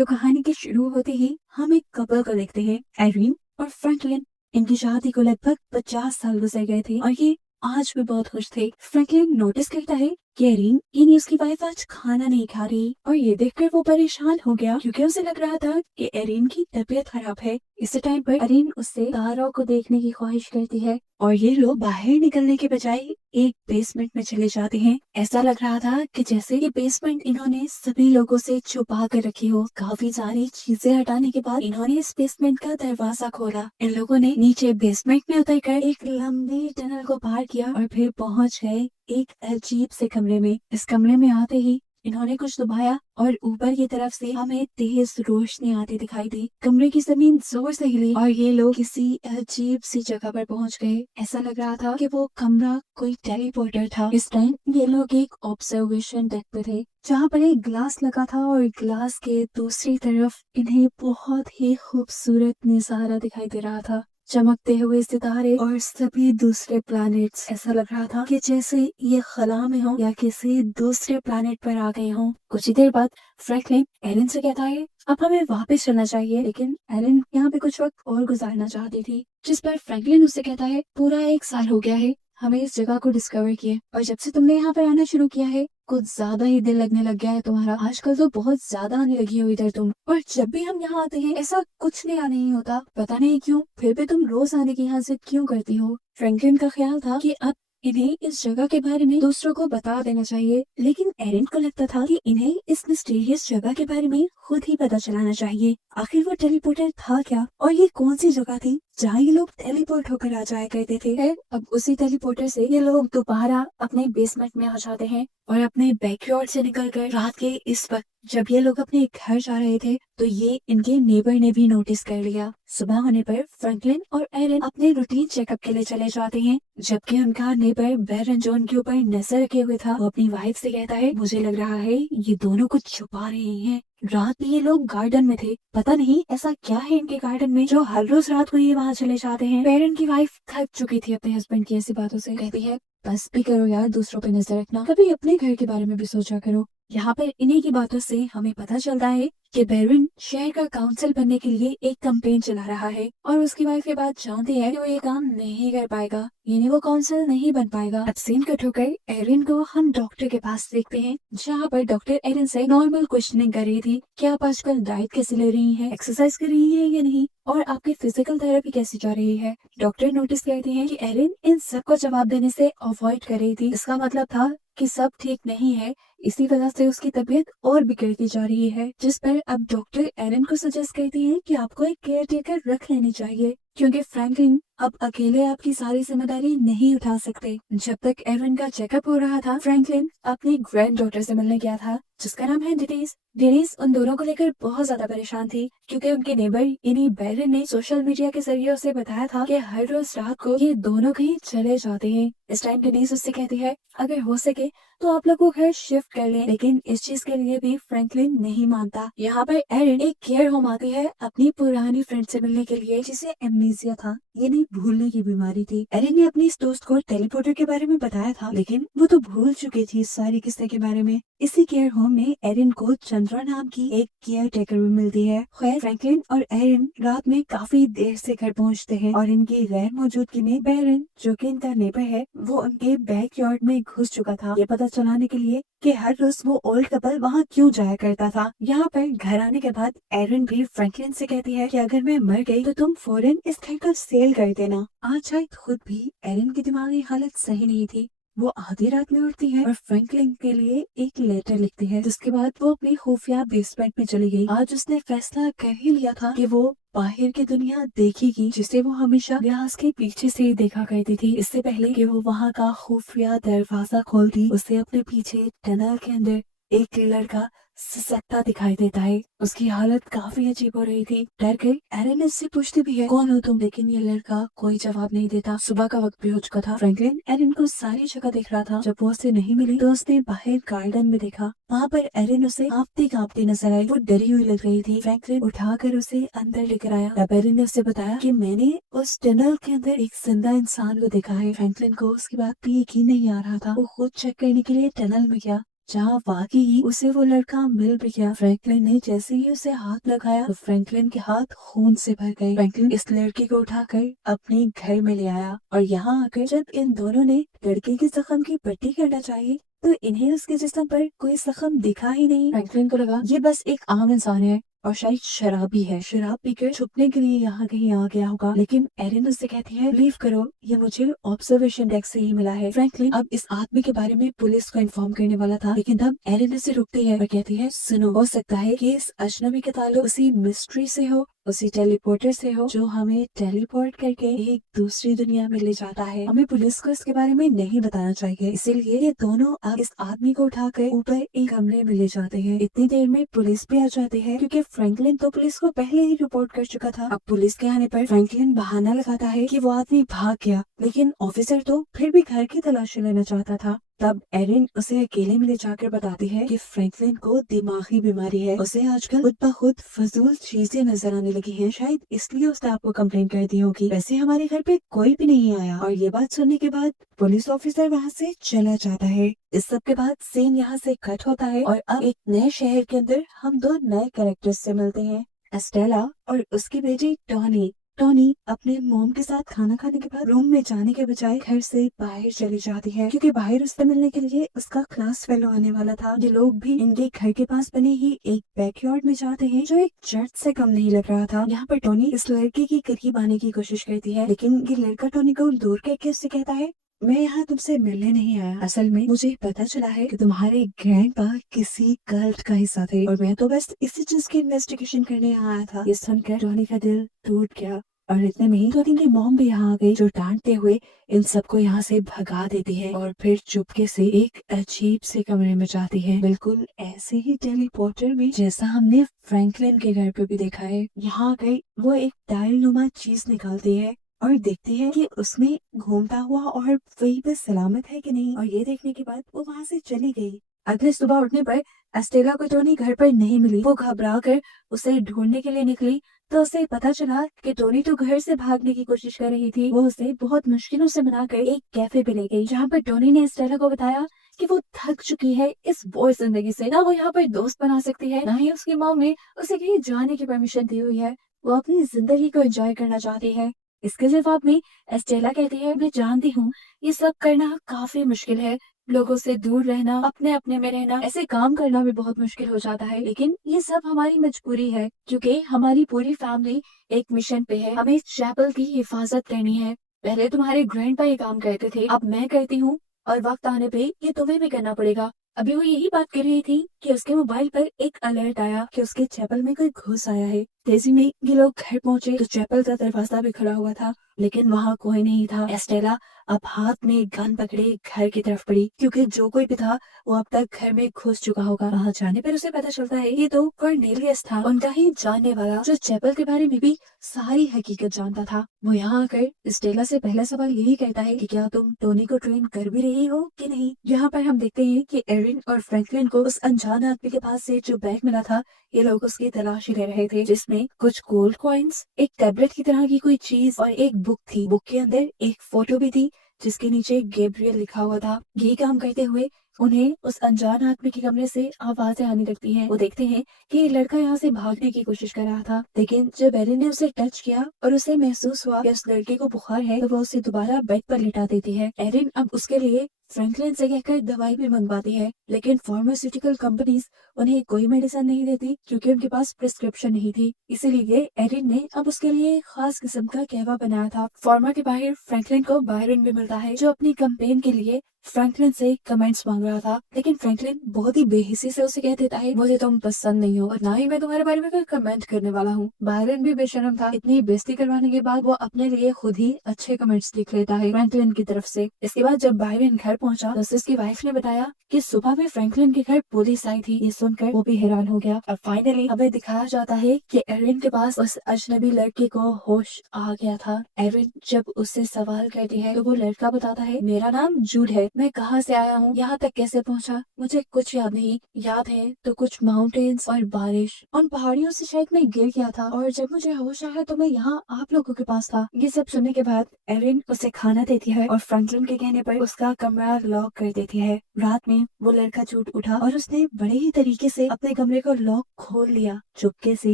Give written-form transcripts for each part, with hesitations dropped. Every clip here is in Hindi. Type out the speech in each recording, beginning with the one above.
तो कहानी के शुरू होते ही हम एक कपल को देखते हैं, एरिन और फ्रैंकलिन। इनकी शादी को लगभग 50 साल गुजर गए थे और ये आज भी बहुत खुश थे। फ्रैंकलिन नोटिस करता है कि एरिन यानी उसकी वाइफ आज खाना नहीं खा रही और ये देखकर वो परेशान हो गया क्योंकि उसे लग रहा था कि एरिन की तबीयत खराब है। इस टाइम पर एरिन उससे तारों को देखने की ख्वाहिश करती है और ये लोग बाहर निकलने के बजाय एक बेसमेंट में चले जाते हैं। ऐसा लग रहा था कि जैसे ये बेसमेंट इन्होंने सभी लोगों से छुपा कर रखी हो। काफी सारी चीजें हटाने के बाद इन्होंने इस बेसमेंट का दरवाजा खोला। इन लोगों ने नीचे बेसमेंट में उतरकर एक लंबी टनल को पार किया और फिर पहुंच गए एक अजीब से कमरे में। इस कमरे में आते ही इन्होंने कुछ दबाया और ऊपर की तरफ से हमें तेज रोशनी आती दिखाई दी। कमरे की जमीन जोर से हिली और ये लोग किसी अजीब सी जगह पर पहुंच गए। ऐसा लग रहा था कि वो कमरा कोई टेलीपोर्टर था। इस टाइम ये लोग एक ऑब्जर्वेशन डेक पे थे जहाँ पर एक ग्लास लगा था और ग्लास के दूसरी तरफ इन्हें बहुत ही खूबसूरत नजारा दिखाई दे रहा था। चमकते हुए सितारे और सभी दूसरे प्लैनेट्स। ऐसा लग रहा था कि जैसे ये खला में हो या किसी दूसरे प्लैनेट पर आ गए हों। कुछ ही देर बाद फ्रैंकलिन एरिन से कहता है अब हमें वापस चलना चाहिए, लेकिन एरिन यहाँ पे कुछ वक्त और गुजारना चाहती थी। जिस पर फ्रैंकलिन उससे कहता है पूरा 1 साल हो गया है हमें इस जगह को डिस्कवर किए और जब से तुमने यहाँ पर आना शुरू किया है कुछ ज्यादा ही दिल लगने लग गया है तुम्हारा। आजकल तो बहुत ज्यादा आने लगी हो इधर तुम, और जब भी हम यहाँ आते हैं ऐसा कुछ नया नहीं होता, पता नहीं क्यों फिर भी तुम रोज आने की यहाँ से क्यों करती हो। फ्रैंकलिन का ख्याल था कि अब इन्हें इस जगह के बारे में दूसरों को बता देना चाहिए, लेकिन एरिन को लगता था कि इन्हें इस मिस्टीरियस जगह के बारे में खुद ही पता चलाना चाहिए। आखिर वो टेलीपोर्टर था क्या और ये कौन सी जगह थी जहाँ ये लोग टेलीपोर्ट होकर आ जाया करते थे। अब उसी टेलीपोर्टर से ये लोग दोबारा अपने बेसमेंट में आ जाते हैं और अपने बैकयार्ड से निकलकर रात के इस वक्त जब ये लोग अपने घर जा रहे थे तो ये इनके नेबर ने भी नोटिस कर लिया। सुबह होने पर फ्रैंकलिन और एरिन अपने रूटीन चेकअप के लिए चले जाते हैं, जबकि उनका नेबर बैरन जो उनके ऊपर नजर रखे हुए था वो अपनी वाइफ से कहता है मुझे लग रहा है ये दोनों कुछ छुपा रहे हैं। रात में ये लोग गार्डन में थे, पता नहीं ऐसा क्या है इनके गार्डन में जो हर रोज रात को ये वहाँ चले जाते हैं। बैरन की वाइफ थक चुकी थी अपने हस्बैंड की ऐसी बातों से, कहती है बस भी करो यार, दूसरों पे नजर रखना, कभी अपने घर के बारे में भी सोचा करो। यहाँ पर इन्हीं की बातों से हमें पता चलता है कि बैरन शहर का काउंसिल बनने के लिए एक कैंपेन चला रहा है और उसकी वाइफ ये बात जानती है कि वो ये काम नहीं कर पाएगा, यानी वो काउंसिल नहीं बन पाएगा। अब सीन कट होकर एरिन को हम डॉक्टर के पास देखते हैं जहाँ पर डॉक्टर एरिन से नॉर्मल क्वेश्चनिंग कर रही थी कि आप आजकल डाइट कैसे ले रही हैं, एक्सरसाइज कर रही हैं या नहीं, और आपकी फिजिकल थेरेपी कैसी जा रही है। डॉक्टर नोटिस करती है कि एरिन इन सब को जवाब देने से अवॉइड कर रही थी। इसका मतलब था कि सब ठीक नहीं है, इसी वजह से उसकी तबीयत और बिगड़ती जा रही है। जिस पर अब डॉक्टर एरिन को सजेस्ट करती है कि आपको एक केयर टेकर रख लेनी चाहिए क्योंकि फ्रैंकलिन अब अकेले आपकी सारी जिम्मेदारी नहीं उठा सकते। जब तक एरिन का चेकअप हो रहा था फ्रैंकलिन अपनी ग्रैंड डॉटर से मिलने गया था जिसका नाम है डेनिस। डेनिस उन दोनों को लेकर बहुत ज्यादा परेशान थी क्योंकि उनके नेबर यानी बैरन ने सोशल मीडिया के जरिए उसे बताया था कि हर रोज रात को ये दोनों कहीं चले जाते हैं। इस टाइम डेनिस उससे कहती है अगर हो सके तो आप लोग को घर शिफ्ट कर लें, लेकिन इस चीज के लिए भी फ्रैंकलिन नहीं मानता। यहाँ पर एरिन एक केयर होम आती है अपनी पुरानी फ्रेंड से मिलने के लिए जिसे एमनीसिया था, यानी भूलने की बीमारी थी। एरिन ने अपनी इस दोस्त को टेलीपोर्टर के बारे में बताया था लेकिन वो तो भूल चुकी थी इस सारी किस्से के बारे में। इसी केयर होम में एरिन को चंद्रा नाम की एक केयर टेकर भी मिलती है। खैर फ्रैंकलिन और एरिन रात में काफी देर से घर पहुंचते हैं और इनकी गैर मौजूदगी में बैरन जो कि इनका नेबर है वो उनके बैकयार्ड में घुस चुका था, ये पता चलाने के लिए कि हर रोज वो ओल्ड कपल वहाँ क्यों जाया करता था। यहाँ पर घर आने के बाद एरिन भी फ्रैंकलिन से कहती है कि अगर मैं मर गई तो तुम फौरन इस घर का सेल कर देना। आज शायद खुद भी एरिन की दिमागी हालत सही नहीं थी, वो आधी रात में उठती है और फ्रैंकलिन के लिए एक लेटर लिखती है जिसके बाद वो अपनी खुफिया बेसमेंट में चली गई। आज उसने फैसला कर ही लिया था कि वो बाहर की दुनिया देखेगी जिसे वो हमेशा ग्लास के पीछे से ही देखा करती थी। इससे पहले कि वो वहाँ का खुफिया दरवाजा खोलती उसे अपने पीछे टनल के अंदर एक लड़का सिसकता दिखाई देता है। उसकी हालत काफी अजीब हो रही थी। डर गई एरिन इससे पूछती भी है कौन हो तुम, लेकिन ये लड़का कोई जवाब नहीं देता। सुबह का वक्त भी हो चुका था। फ्रैंकलिन एरिन को सारी जगह देख रहा था। जब वो उसे नहीं मिली तो उसने बाहर गार्डन में देखा, वहाँ पर एरिन उसे कांपती कांपती नजर आई। वो डरी हुई लग रही थी। फ्रैंकलिन उठाकर उसे अंदर लेकर आया। तब एरिन ने उसे बताया कि मैंने उस टनल के अंदर एक जिंदा इंसान को देखा है। फ्रैंकलिन को उसकी बात पे यकीन नहीं आ रहा था। वो खुद चेक करने के लिए टनल में गया जहाँ वाकई ही उसे वो लड़का मिल भी गया। फ्रैंकलिन ने जैसे ही उसे हाथ लगाया तो फ्रैंकलिन के हाथ खून से भर गए। फ्रैंकलिन इस लड़की को उठाकर अपने घर में ले आया और यहाँ आकर जब इन दोनों ने लड़के के जख्म की पट्टी करना चाहिए तो इन्हें उसके जिस्म पर कोई जख्म दिखा ही नहीं। फ्रैंकलिन को लगा ये बस एक आम इंसान है और शायद शराबी है, शराब पीकर छुपने के लिए यहाँ कहीं आ गया होगा। लेकिन एरिन उससे कहती है लीव करो, ये मुझे ऑब्जर्वेशन डेस्क से ही मिला है। फ्रैंकलिन अब इस आदमी के बारे में पुलिस को इन्फॉर्म करने वाला था, लेकिन तब एरिन उसे रुकती है और कहती है सुनो, हो सकता है कि इस अजनबी का ताल्लुक उसी मिस्ट्री से हो, उसी टेलीपोर्टर से हो जो हमें टेलीपोर्ट करके एक दूसरी दुनिया में ले जाता है। हमें पुलिस को इसके बारे में नहीं बताना चाहिए, इसीलिए ये दोनों अब इस आदमी को उठाकर ऊपर एक कमरे में ले जाते हैं। इतनी देर में पुलिस भी आ जाती है क्योंकि फ्रैंकलिन तो पुलिस को पहले ही रिपोर्ट कर चुका था। अब पुलिस के आने पर फ्रैंकलिन बहाना लगाता है कि वो आदमी भाग गया, लेकिन ऑफिसर तो फिर भी घर की तलाशी लेना चाहता था। तब एरिन उसे अकेले में ले जाकर बताती है कि फ्रैंकलिन को दिमागी बीमारी है, उसे आजकल खुद ब खुद फजूल चीजें नजर आने लगी हैं, शायद इसलिए उसने आपको कंप्लेन कर दी होगी। वैसे हमारे घर पे कोई भी नहीं आया। और ये बात सुनने के बाद पुलिस ऑफिसर वहाँ से चला जाता है। इस सब के बाद सीन यहाँ से कट होता है और अब एक नए शहर के अंदर हम दो नए कैरेक्टर्स से मिलते हैं, एस्टेला और उसकी बेटी टॉनी। टॉनी अपने मॉम के साथ खाना खाने के बाद रूम में जाने के बजाय घर से बाहर चली जाती है क्योंकि बाहर उससे मिलने के लिए उसका क्लास फेलो आने वाला था। ये लोग भी इनके घर के पास बने ही एक बैकयार्ड में जाते हैं जो एक चर्च से कम नहीं लग रहा था। यहाँ पर टॉनी इस लड़के के करीब आने की कोशिश करती है, लेकिन ये लड़का टॉनी को दूर करके उससे कहता है मैं यहाँ तुमसे मिलने नहीं आया, असल में मुझे पता चला है कि तुम्हारे ग्रैंडपा किसी कल्ट का हिस्सा थे और मैं तो बस इसी चीज की इन्वेस्टिगेशन करने आया था। ये सुनकर टॉनी का दिल टूट गया और इतने में ही टॉनी की मॉम भी यहाँ आ गई जो डांटते हुए इन सबको यहाँ से भगा देती है और फिर चुपके से एक अजीब से कमरे में जाती है, बिल्कुल ऐसे ही टेलीपोर्टर में जैसा हमने फ्रैंकलिन के घर पे भी देखा है। यहाँ गई वो एक डायल नुमा चीज निकालती है और देखती है कि उसमें घूमता हुआ और वही पे सलामत है कि नहीं, और ये देखने के बाद वो वहाँ से चली गई। अगले सुबह उठने पर एस्टेला को टोनी घर पर नहीं मिली। वो घबरा कर उसे ढूंढने के लिए निकली तो उसे पता चला कि टोनी तो घर से भागने की कोशिश कर रही थी। वो उसे बहुत मुश्किलों से मनाकर एक कैफे पे ले गई जहाँ पर टोनी ने एस्टेला को बताया कि वो थक चुकी है इस बोर जिंदगी से, ना वो यहाँ पर दोस्त बना सकती है, ना ही उसकी मॉम ने उसे कहीं जाने की परमिशन दी हुई है। वो अपनी जिंदगी को एंजॉय करना चाहती है। इसके जवाब में एस्टेला कहती है मैं जानती हूँ ये सब करना काफी मुश्किल है, लोगों से दूर रहना, अपने अपने में रहना, ऐसे काम करना भी बहुत मुश्किल हो जाता है, लेकिन ये सब हमारी मजबूरी है क्योंकि हमारी पूरी फैमिली एक मिशन पे है, हमें चैपल की हिफाजत करनी है। पहले तुम्हारे ग्रैंडपा ये काम करते थे, अब मैं करती हूँ और वक्त आने पे ये तुम्हें भी करना पड़ेगा। अभी वो यही बात कर रही थी कि उसके मोबाइल पर एक अलर्ट आया कि उसके चैपल में कोई घुस आया है। तेजी में ये लोग घर पहुंचे तो चैपल का दरवाजा भी खुला हुआ था, लेकिन वहाँ कोई नहीं था। एस्टेला अब हाथ में गन पकड़े घर की तरफ बढ़ी क्योंकि जो कोई भी था वो अब तक घर में घुस चुका होगा। वहाँ जाने पर उसे पता चलता है ये तो कॉर्नेलियस था, उनका ही जानने वाला जो चैपल के बारे में भी सारी हकीकत जानता था। वो यहाँ आकर एस्टेला से पहला सवाल यही कहता है कि क्या तुम टोनी को ट्रेन कर भी रही हो कि नहीं। यहाँ पर हम देखते हैं कि एरिन और फ्रैंकलिन को उस अनजान आदमी के पास से जो बैग मिला था ये लोग उसकी तलाशी ले रहे थे, जिसमें कुछ गोल्ड कॉइन्स, एक टैबलेट की तरह की कोई चीज और एक बुक थी। बुक के अंदर एक फोटो भी थी जिसके नीचे गैब्रियल लिखा हुआ था। ये काम करते हुए उन्हें उस अनजान आदमी के कमरे से आवाजें आने लगती हैं। वो देखते हैं कि ये लड़का यहाँ से भागने की कोशिश कर रहा था, लेकिन जब एरिन ने उसे टच किया और उसे महसूस हुआ कि उस लड़के को बुखार है तो वो उसे दोबारा बेड पर लिटा देती है। एरिन अब उसके लिए फ्रैंकलिन से कहकर दवाई भी मंगवाती है, लेकिन फार्मास्यूटिकल कंपनीज उन्हें कोई मेडिसिन नहीं देती क्योंकि उनके पास प्रिस्क्रिप्शन नहीं थी। इसीलिए एरिन ने अब उसके लिए एक खास किस्म का कहवा बनाया था। फार्मा के बाहर फ्रैंकलिन को बायरन भी मिलता है जो अपनी कैंपेन के लिए फ्रैंकलिन से कमेंट्स मांग रहा था, लेकिन फ्रैंकलिन बहुत ही बेहिसी से उसे कह देता है मुझे तुम पसंद नहीं हो और ना ही मैं तुम्हारे बारे में कोई कमेंट करने वाला हूँ। बायरन भी बेशर्म था, इतनी बेइज्जती करवाने के बाद वो अपने लिए खुद ही अच्छे कमेंट्स लिख लेता है फ्रैंकलिन की तरफ से। इसके बाद जब बायरन घर पहुंचा तो उसकी वाइफ ने बताया कि सुबह में फ्रैंकलिन के घर पुलिस आई थी। ये सुनकर वो भी हैरान हो गया और फाइनली हमें दिखाया जाता है कि एरिन के पास उस अजनबी लड़के को होश आ गया था। एरिन जब उससे सवाल करती है तो वो लड़का बताता है मेरा नाम जूड है मैं कहाँ से आया हूँ, यहाँ तक कैसे पहुँचा, मुझे कुछ याद नहीं। याद है तो कुछ माउंटेन्स और बारिश, उन पहाड़ियों से शायद मैं गिर गया था और जब मुझे होश आया तो मैं यहाँ आप लोगों के पास था। ये सब सुनने के बाद एरिन उसे खाना देती है और फ्रैंकलिन के कहने पर उसका कमरा लॉक कर देती है। रात में वो लड़का झूठ उठा और उसने बड़े ही तरीके से अपने कमरे का लॉक खोल लिया। चुपके से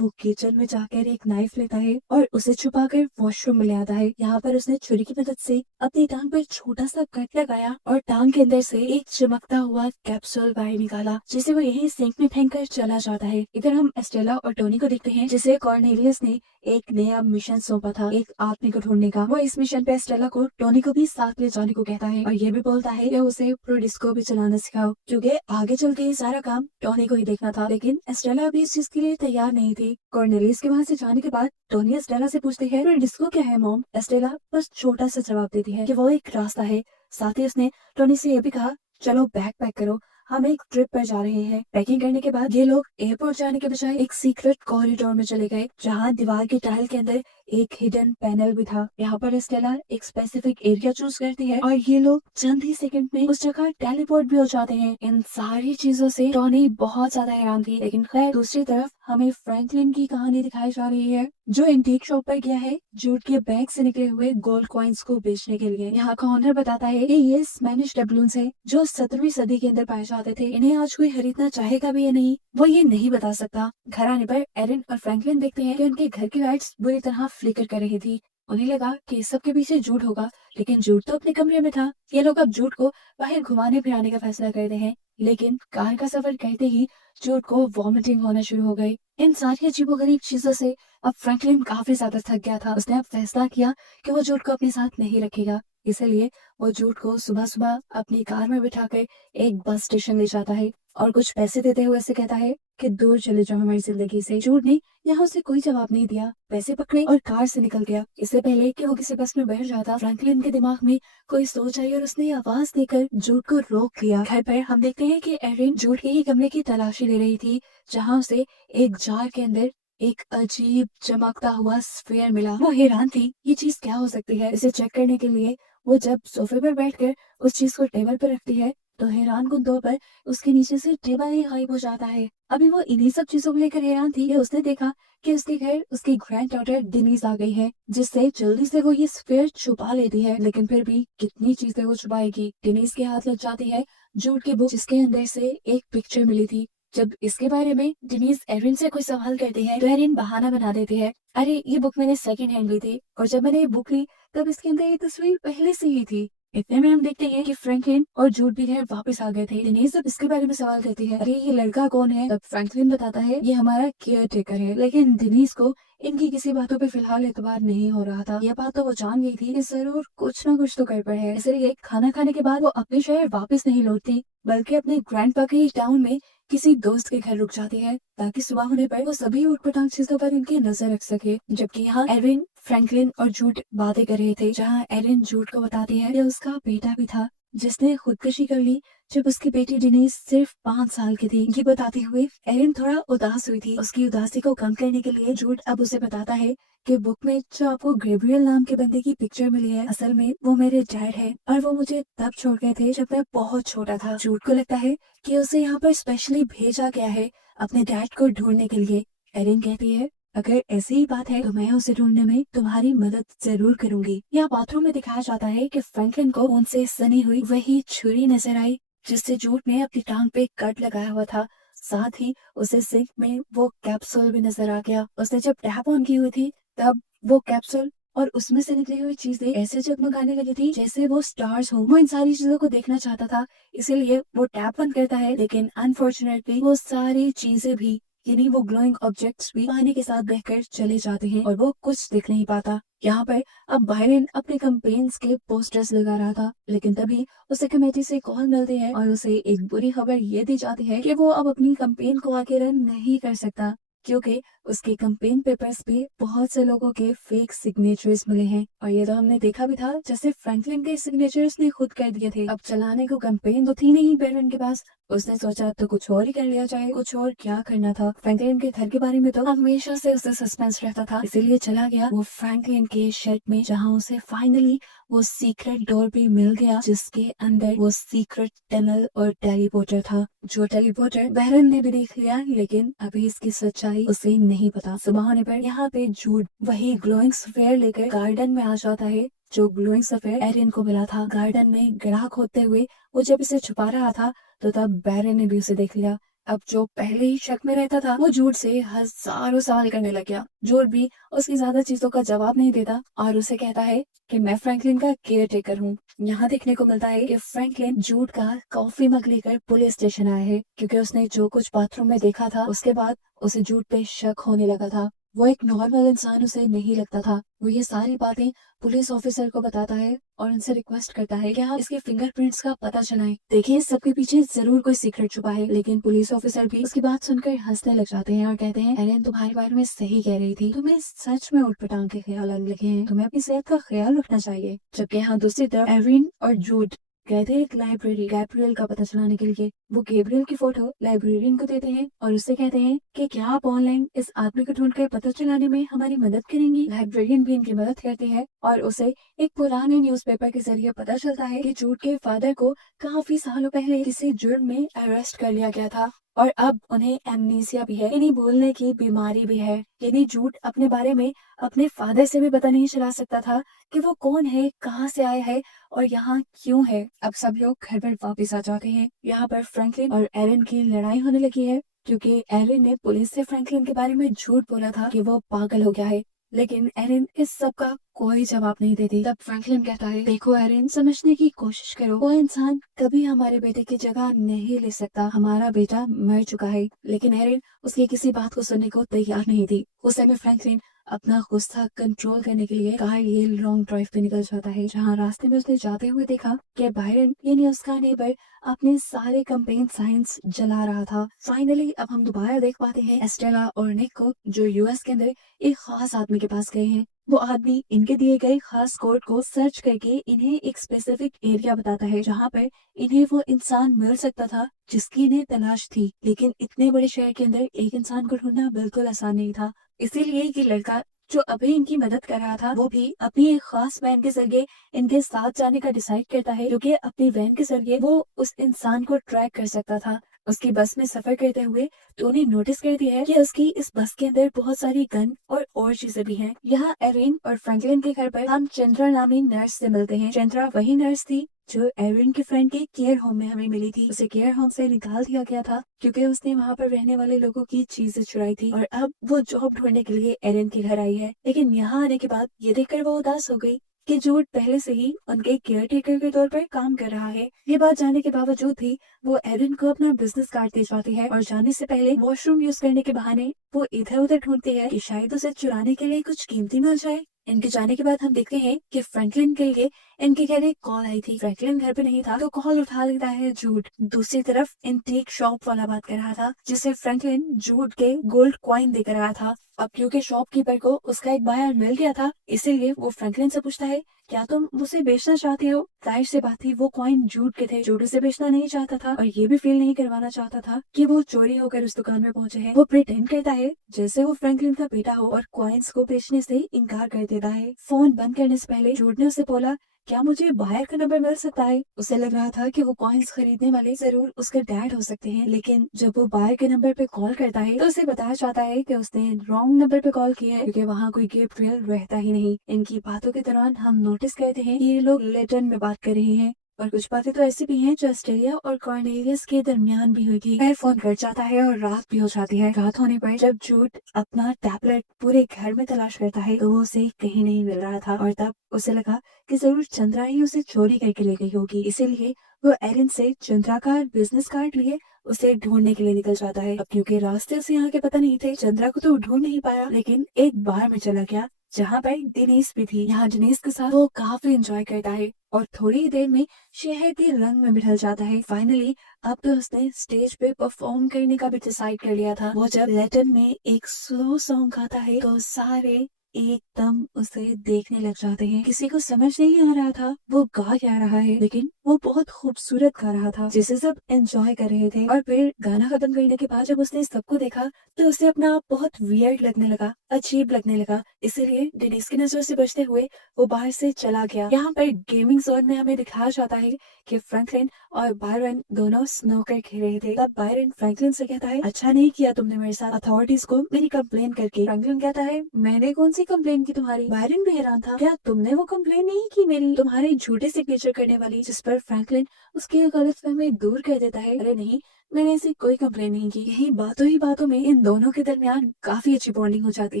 वो किचन में जाकर एक नाइफ लेता है और उसे छुपाकर वॉशरूम में ले आता है। यहाँ पर उसने छुरी की मदद से अपनी टांग पर छोटा सा कट लगाया और टांग के अंदर से एक चमकता हुआ कैप्सूल बाहर निकाला, जिसे वो यही सिंक में फेंक कर चला जाता है। इधर हम एस्टेला और टोनी को देखते हैं, जिसे कॉर्नेलियस ने एक नया मिशन सौंपा था, एक आदमी को ढूंढने का। वो इस मिशन पे एस्टेला को टोनी को भी साथ ले जाने को कहता है और ये भी बोलता है कि उसे प्रो डिस्को भी चलाना सिखाओ, क्योंकि आगे चल के ये सारा काम टोनी को ही देखना था। लेकिन एस्टेला अभी इस चीज के लिए तैयार नहीं थी। कॉर्नेलियस के वहाँ से जाने के बाद टोनी एस्टेला से पूछती है, प्रो डिस्को क्या है मॉम? एस्टेला बस छोटा सा जवाब देती है कि वो एक रास्ता है। साथ ही उसने टोनी से ये भी कहा, चलो बैग पैक करो, हम एक ट्रिप पर जा रहे हैं। पैकिंग करने के बाद ये लोग एयरपोर्ट जाने के बजाय एक सीक्रेट कॉरिडोर में चले गए, जहाँ दीवार के टाइल के अंदर एक हिडन पैनल भी था। यहाँ पर स्टेला एक स्पेसिफिक एरिया चूज करती है और ये लोग चंद ही सेकंड में उस जगह टेलीपोर्ट भी हो जाते हैं। इन सारी चीजों से टोनी बहुत ज्यादा हैरान थी। लेकिन खैर दूसरी तरफ हमें फ्रैंकलिन की कहानी दिखाई जा रही है, जो एंटीक शॉप पर गया है जूट के बैग से निकले हुए गोल्ड कॉइन्स को बेचने के लिए। यहाँ का ओनर बताता है कि ये स्पेनिश डबलून्स हैं, जो 17वीं सदी के अंदर पाए जाते थे। इन्हें आज कोई खरीदना चाहेगा भी या नहीं, वो ये नहीं बता सकता। घर आने पर एरिन और फ्रैंकलिन देखते हैं कि उनके घर की लाइट्स बुरी तरह फ्लिकर कर रही थी। उन्हें लगा कि इस सब के पीछे जूट होगा, लेकिन जूट तो अपने कमरे में था। ये लोग अब जूट को बाहर घुमाने फिराने का फैसला करते हैं, लेकिन कार का सफर करते ही जूट को वॉमिटिंग होना शुरू हो गई। इन सारी अजीबोगरीब चीजों से अब फ्रैंकलिन काफी ज्यादा थक गया था। उसने अब फैसला किया कि वो जूट को अपने साथ नहीं रखेगा, इसलिए वो जूट को सुबह सुबह अपनी कार में बिठाकर एक बस स्टेशन ले जाता है और कुछ पैसे देते हुए उसे कहता है कि दूर चले जाओ हमारी जिंदगी से। जूट ने यहाँ उसे कोई जवाब नहीं दिया, पैसे पकड़े और कार से निकल गया। इससे पहले कि वो किसी बस में बैठ जाता, फ्रैंकलिन के दिमाग में कोई सोच आई और उसने आवाज देकर जूट को रोक लिया। घर पर हम देखते हैं कि एरिन जूट के ही कमरे की तलाशी ले रही थी, जहाँ उसे एक जार के अंदर एक अजीब चमकता हुआ स्फीयर मिला। वो हैरान थी, ये चीज क्या हो सकती है। इसे चेक करने के लिए वो जब सोफे पर बैठकर उस चीज को टेबल पर रखती है, तो हैरान कुन तौर पर उसके नीचे से टेबल ही गायब हो जाता है। अभी वो इन्हीं सब चीजों को लेकर हैरान थी कि उसने देखा कि उसके घर उसकी ग्रैंड डॉटर डिनीज आ गई है, जिससे जल्दी से वो ये स्फीयर छुपा लेती है। लेकिन फिर भी कितनी चीजें वो छुपाएगी। डिनीज के हाथ लग जाती है जूट की बुक, जिसके अंदर से एक पिक्चर मिली थी। जब इसके बारे में डिनीज एरिन से कोई सवाल करती है, तो एरिन बहाना बना देती है, अरे ये बुक मैंने सेकंड हैंड ली थी और जब मैंने ये बुक ली तब इसके अंदर ये तस्वीर पहले से ही थी। इतने में हम देखते हैं कि फ्रैंकलिन और जूट भी घर वापस आ गए थे। डिनीज जब इसके बारे में सवाल करती है, अरे ये लड़का कौन है, तब फ्रैंकलिन बताता है ये हमारा केयर टेकर है। लेकिन डिनीज को इनकी किसी बातों पे फिलहाल एतबार नहीं हो रहा था। यह बात तो वो जान गई थी कि जरूर कुछ ना कुछ तो गड़बड़ है। इसलिए खाना खाने के बाद वो अपने शहर वापस नहीं लौटती, बल्कि अपने ग्रैंडपा के ही टाउन में किसी दोस्त के घर रुक जाती है, ताकि सुबह होने पर वो सभी ऊटपटांग चीजों पर इनकी नजर रख सके। जबकि यहाँ एरिन, फ्रैंकलिन और जूट बातें कर रहे थे, जहाँ एरिन जूट को बताती है कि उसका बेटा भी था जिसने खुदकुशी कर ली जब उसकी बेटी डिनीज सिर्फ 5 साल की थी। ये बताते हुए एरिन थोड़ा उदास हुई थी। उसकी उदासी को कम करने के लिए जूट अब उसे बताता है कि बुक में जो आपको गैब्रियल नाम के बंदे की पिक्चर मिली है, असल में वो मेरे डैड है और वो मुझे तब छोड़ गए थे जब मैं बहुत छोटा था। जूट को लगता है कि उसे यहाँ पर स्पेशली भेजा गया है अपने डैड को ढूंढने के लिए। एरिन कहती है, अगर ऐसी ही बात है तो मैं उसे ढूंढने में तुम्हारी मदद जरूर करूंगी। यहाँ बाथरूम में दिखाया जाता है कि फ्रैंकलिन को उनसे सनी हुई वही छुरी नजर आई जिससे जूट ने अपनी टांग पे कट लगाया हुआ था। साथ ही उसे सिंक में वो कैप्सूल भी नजर आ गया। उसने जब टैप ऑन की हुई थी तब वो कैप्सूल और उसमें से निकली हुई चीजें ऐसे जगमगाने लगी थी जैसे वो स्टार्स हों। वो इन सारी चीजों को देखना चाहता था, इसीलिए वो टैप बंद करता है, लेकिन अनफॉर्चुनेटली वो सारी चीजें भी, यानी वो ग्लोइंग ऑब्जेक्ट्स भी पानी के साथ बहकर चले जाते हैं और वो कुछ दिख नहीं पाता। यहाँ पर अब बायरन अपने कैंपेन्स के पोस्टर्स लगा रहा था, लेकिन तभी उसे कमेटी से कॉल मिलती है और उसे एक बुरी खबर ये दी जाती है कि वो अब अपनी कैंपेन को आगे रन नहीं कर सकता, क्योंकि उसके कैंपेन पेपर्स पे बहुत से लोगों के फेक सिग्नेचर्स मिले हैं। और ये तो हमने देखा भी था, जैसे फ्रैंकलिन के सिग्नेचर्स ने खुद कर दिए थे। अब चलाने को कैंपेन तो थी नहीं बायरन के पास, उसने सोचा तो कुछ और ही कर लिया जाए। कुछ और क्या करना था। फ्रैंकलिन के घर के बारे में तो हमेशा से उसे सस्पेंस रहता था, इसीलिए चला गया वो फ्रैंकलिन के शेड में, जहाँ उसे फाइनली वो सीक्रेट डोर भी मिल गया, जिसके अंदर वो सीक्रेट टनल और टेलीपोर्टर था, जो टेलीपोर्टर बहरन ने भी देख लिया, लेकिन अभी इसकी सच्चाई उसे नहीं पता। सुबह होने पर यहाँ पे जूड वही ग्लोइंग स्फीयर लेकर गार्डन में आ जाता है, जो ग्लोइंग स्फीयर एरियन को मिला था। गार्डन में गड्ढा खोदते हुए वो जब इसे छुपा रहा था तो तब बैरन ने भी उसे देख लिया। अब जो पहले ही शक में रहता था वो जूड से हजारों सवाल करने लग गया। जूड भी उसकी ज्यादा चीजों का जवाब नहीं देता और उसे कहता है कि मैं फ्रैंकलिन का केयर टेकर हूँ। यहाँ देखने को मिलता है कि फ्रैंकलिन जूड का कॉफी मग लेकर पुलिस स्टेशन आया है, क्योंकि उसने जो कुछ बाथरूम में देखा था उसके बाद उसे जूड पे शक होने लगा था। वो एक नॉर्मल इंसान उसे नहीं लगता था। वो ये सारी बातें पुलिस ऑफिसर को बताता है और उनसे रिक्वेस्ट करता है कि आप इसके फिंगरप्रिंट्स का पता चलाएं। देखिए इस सबके पीछे जरूर कोई सीक्रेट छुपा है। लेकिन पुलिस ऑफिसर भी उसकी बात सुनकर हंसने लग जाते हैं और कहते हैं एरियन तुम्हारे बारे में सही कह रही थी, तुम्हें सच में उठपटांग के ख्याल आने लगे हैं, तुम्हें अपनी सेहत का ख्याल रखना चाहिए। जबकि यहाँ दूसरी तरफ एरिन और जूड गए थे एक लाइब्रेरी गैब्रियल का पता चलाने के लिए। वो गैब्रियल की फोटो लाइब्रेरियन को देते हैं और उससे कहते हैं कि क्या आप ऑनलाइन इस आदमी को ढूंढकर पता चलाने में हमारी मदद करेंगी। लाइब्रेरियन भी इनकी मदद करती है और उसे एक पुराने न्यूज़पेपर के जरिए पता चलता है कि जूड के फादर को काफी सालों पहले किसी जुर्म में अरेस्ट कर लिया गया था और अब उन्हें एमनीसिया भी है, यानी भूलने की बीमारी भी है। यानी जूड अपने बारे में अपने फादर से भी पता नहीं चला सकता था कि वो कौन है, कहाँ से आया है और यहाँ क्यों है। अब सब लोग घर पर वापस आ जाते हैं। यहाँ पर फ्रैंकलिन और एरिन की लड़ाई होने लगी है, क्योंकि एरिन ने पुलिस से फ्रैंकलिन के बारे में झूठ बोला था कि वो पागल हो गया है। लेकिन एरिन इस सब का कोई जवाब नहीं देती। तब फ्रैंकलिन कहता है देखो एरिन, समझने की कोशिश करो, वो इंसान कभी हमारे बेटे की जगह नहीं ले सकता, हमारा बेटा मर चुका है। लेकिन एरिन उसकी किसी बात को सुनने को तैयार नहीं थी। उस समय फ्रैंकलिन अपना गुस्सा कंट्रोल करने के लिए कार ये लॉन्ग ड्राइव पे निकल जाता है, जहाँ रास्ते में उसने जाते हुए देखा कि बायरन यानी उसका नेबर अपने सारे कैंपेन साइंस जला रहा था। फाइनली अब हम दोबारा देख पाते हैं एस्टेला और निक को, जो यूएस के अंदर एक खास आदमी के पास गए हैं। वो आदमी इनके दिए गए खास कोड को सर्च करके इन्हें एक स्पेसिफिक एरिया बताता है, जहाँ पर इन्हें वो इंसान मिल सकता था जिसकी इन्हें तलाश थी। लेकिन इतने बड़े शहर के अंदर एक इंसान को ढूंढना बिल्कुल आसान नहीं था। इसीलिए ये लड़का जो अभी इनकी मदद कर रहा था वो भी अपनी एक खास वैन के जरिए इनके साथ जाने का डिसाइड करता है, क्योंकि अपनी वैन के जरिए वो उस इंसान को ट्रैक कर सकता था। उसकी बस में सफर करते हुए तो उन्हें नोटिस कर दिया है कि उसकी इस बस के अंदर बहुत सारी गन और चीजें भी हैं। यहाँ एरिन और फ्रैंकलिन के घर पर हम चंद्रा नामी नर्स से मिलते हैं। चंद्रा वही नर्स थी जो एरिन के फ्रेंड के केयर होम में हमें मिली थी। उसे केयर होम से निकाल दिया गया था क्योंकि उसने वहाँ पर रहने वाले लोगों की चीजें चुराई थी और अब वो जॉब ढूंढने के लिए एरिन के घर आई है। लेकिन यहाँ आने के बाद ये देखकर वो उदास हो गई कि जूड पहले से ही उनके केयर टेकर के तौर पर काम कर रहा है। ये बात जानने के बावजूद भी वो एरिन को अपना बिजनेस कार्ड दे जाती है और जाने से पहले वॉशरूम यूज करने के बहाने वो इधर उधर ढूंढती है कि शायद उसे चुराने के लिए कुछ कीमती मिल जाए। इनके जाने के बाद हम देखते हैं कि फ्रैंकलिन के लिए इनके घर एक कॉल आई थी। फ्रैंकलिन घर पे नहीं था तो कॉल उठा लेता है जूड। दूसरी तरफ इंटेक शॉप वाला बात कर रहा था, जिसे फ्रैंकलिन जूड के गोल्ड कॉइन देकर आया था। अब क्योंकि शॉपकीपर को उसका एक बायर मिल गया था, इसीलिए वो फ्रैंकलिन से पूछता है क्या तुम उसे बेचना चाहते हो। जाहिर सी बात थी वो कॉइन जूड के थे। जूड उसे बेचना नहीं चाहता था और ये भी फील नहीं करवाना चाहता था कि वो चोरी होकर उस दुकान में पहुंचे हैं। वो प्रिटेंड करता है जैसे वो फ्रैंकलिन का बेटा हो और कॉइन्स को बेचने से इनकार कर देता है। फोन बंद करने से पहले जूड ने उसे बोला क्या मुझे बायर का नंबर मिल सकता है। उसे लग रहा था कि वो कॉइन्स खरीदने वाले जरूर उसके डैड हो सकते हैं, लेकिन जब वो बायर के नंबर पे कॉल करता है तो उसे बताया जाता है कि उसने रॉन्ग नंबर पे कॉल किया है, क्योंकि वहाँ कोई गैब्रियल रहता ही नहीं। इनकी बातों के दौरान हम नोटिस करते हैं कि ये लोग लेटन में बात कर रहे हैं और कुछ बातें तो ऐसी भी हैं जो ऑस्ट्रेलिया और कॉर्नेलियस के दरमियान भी हुई थी। फिर फोन कट जाता है और रात भी हो जाती है। रात होने पर जब जूड अपना टैबलेट पूरे घर में तलाश करता है तो वो उसे कहीं नहीं मिल रहा था और तब उसे लगा कि जरूर चंद्रा ही उसे चोरी करके ले गई होगी। इसीलिए वो एरिन से चंद्रा का बिजनेस कार्ड लिए उसे ढूंढने के लिए निकल जाता है। अब क्योंकि रास्ते उसे यहाँ के पता नहीं थे, चंद्रा को तो ढूंढ नहीं पाया, लेकिन एक बार में चला गया जहाँ पर दिनेश भी थी। यहाँ दिनेश के साथ वो काफी एंजॉय करता है और थोड़ी ही देर में शहर के रंग में ढल जाता है। फाइनली अब तो उसने स्टेज पे परफॉर्म करने का भी डिसाइड कर लिया था। वो जब लैटिन में एक स्लो सॉन्ग गाता है तो सारे एकदम उसे देखने लग जाते हैं। किसी को समझ नहीं आ रहा था वो गा क्या रहा है, लेकिन वो बहुत खूबसूरत गा रहा था जिसे सब एंजॉय कर रहे थे। और फिर गाना खत्म करने के बाद जब उसने सबको देखा तो उसे अपना आप बहुत वियर्ड लगने लगा, अजीब लगने लगा। इसीलिए डेनिस की नजर से बचते हुए वो बाहर से चला गया। यहाँ पर गेमिंग जोन में हमें दिखाया जाता है कि फ्रैंकलिन और बायरन दोनों स्नूकर खेल रहे थे। तब बायरन फ्रैंकलिन से कहता है, अच्छा नहीं किया तुमने मेरे साथ अथॉरिटीज को मेरी कंप्लेन करके। फ्रैंकलिन कहता है, मैंने कौन सी कंप्लेन की तुम्हारी? बायरन भी हैरान था, क्या तुमने वो कंप्लेन नहीं की मेरी, तुम्हारे झूठे सिग्नेचर करने वाली? जिस पर फ्रैंकलिन उसकी गलतफहमी दूर कर देता है, अरे नहीं, मैंने ऐसी कोई कंप्लेन नहीं की। यही बातों ही बातों में इन दोनों के दरमियान काफी अच्छी बॉन्डिंग हो जाती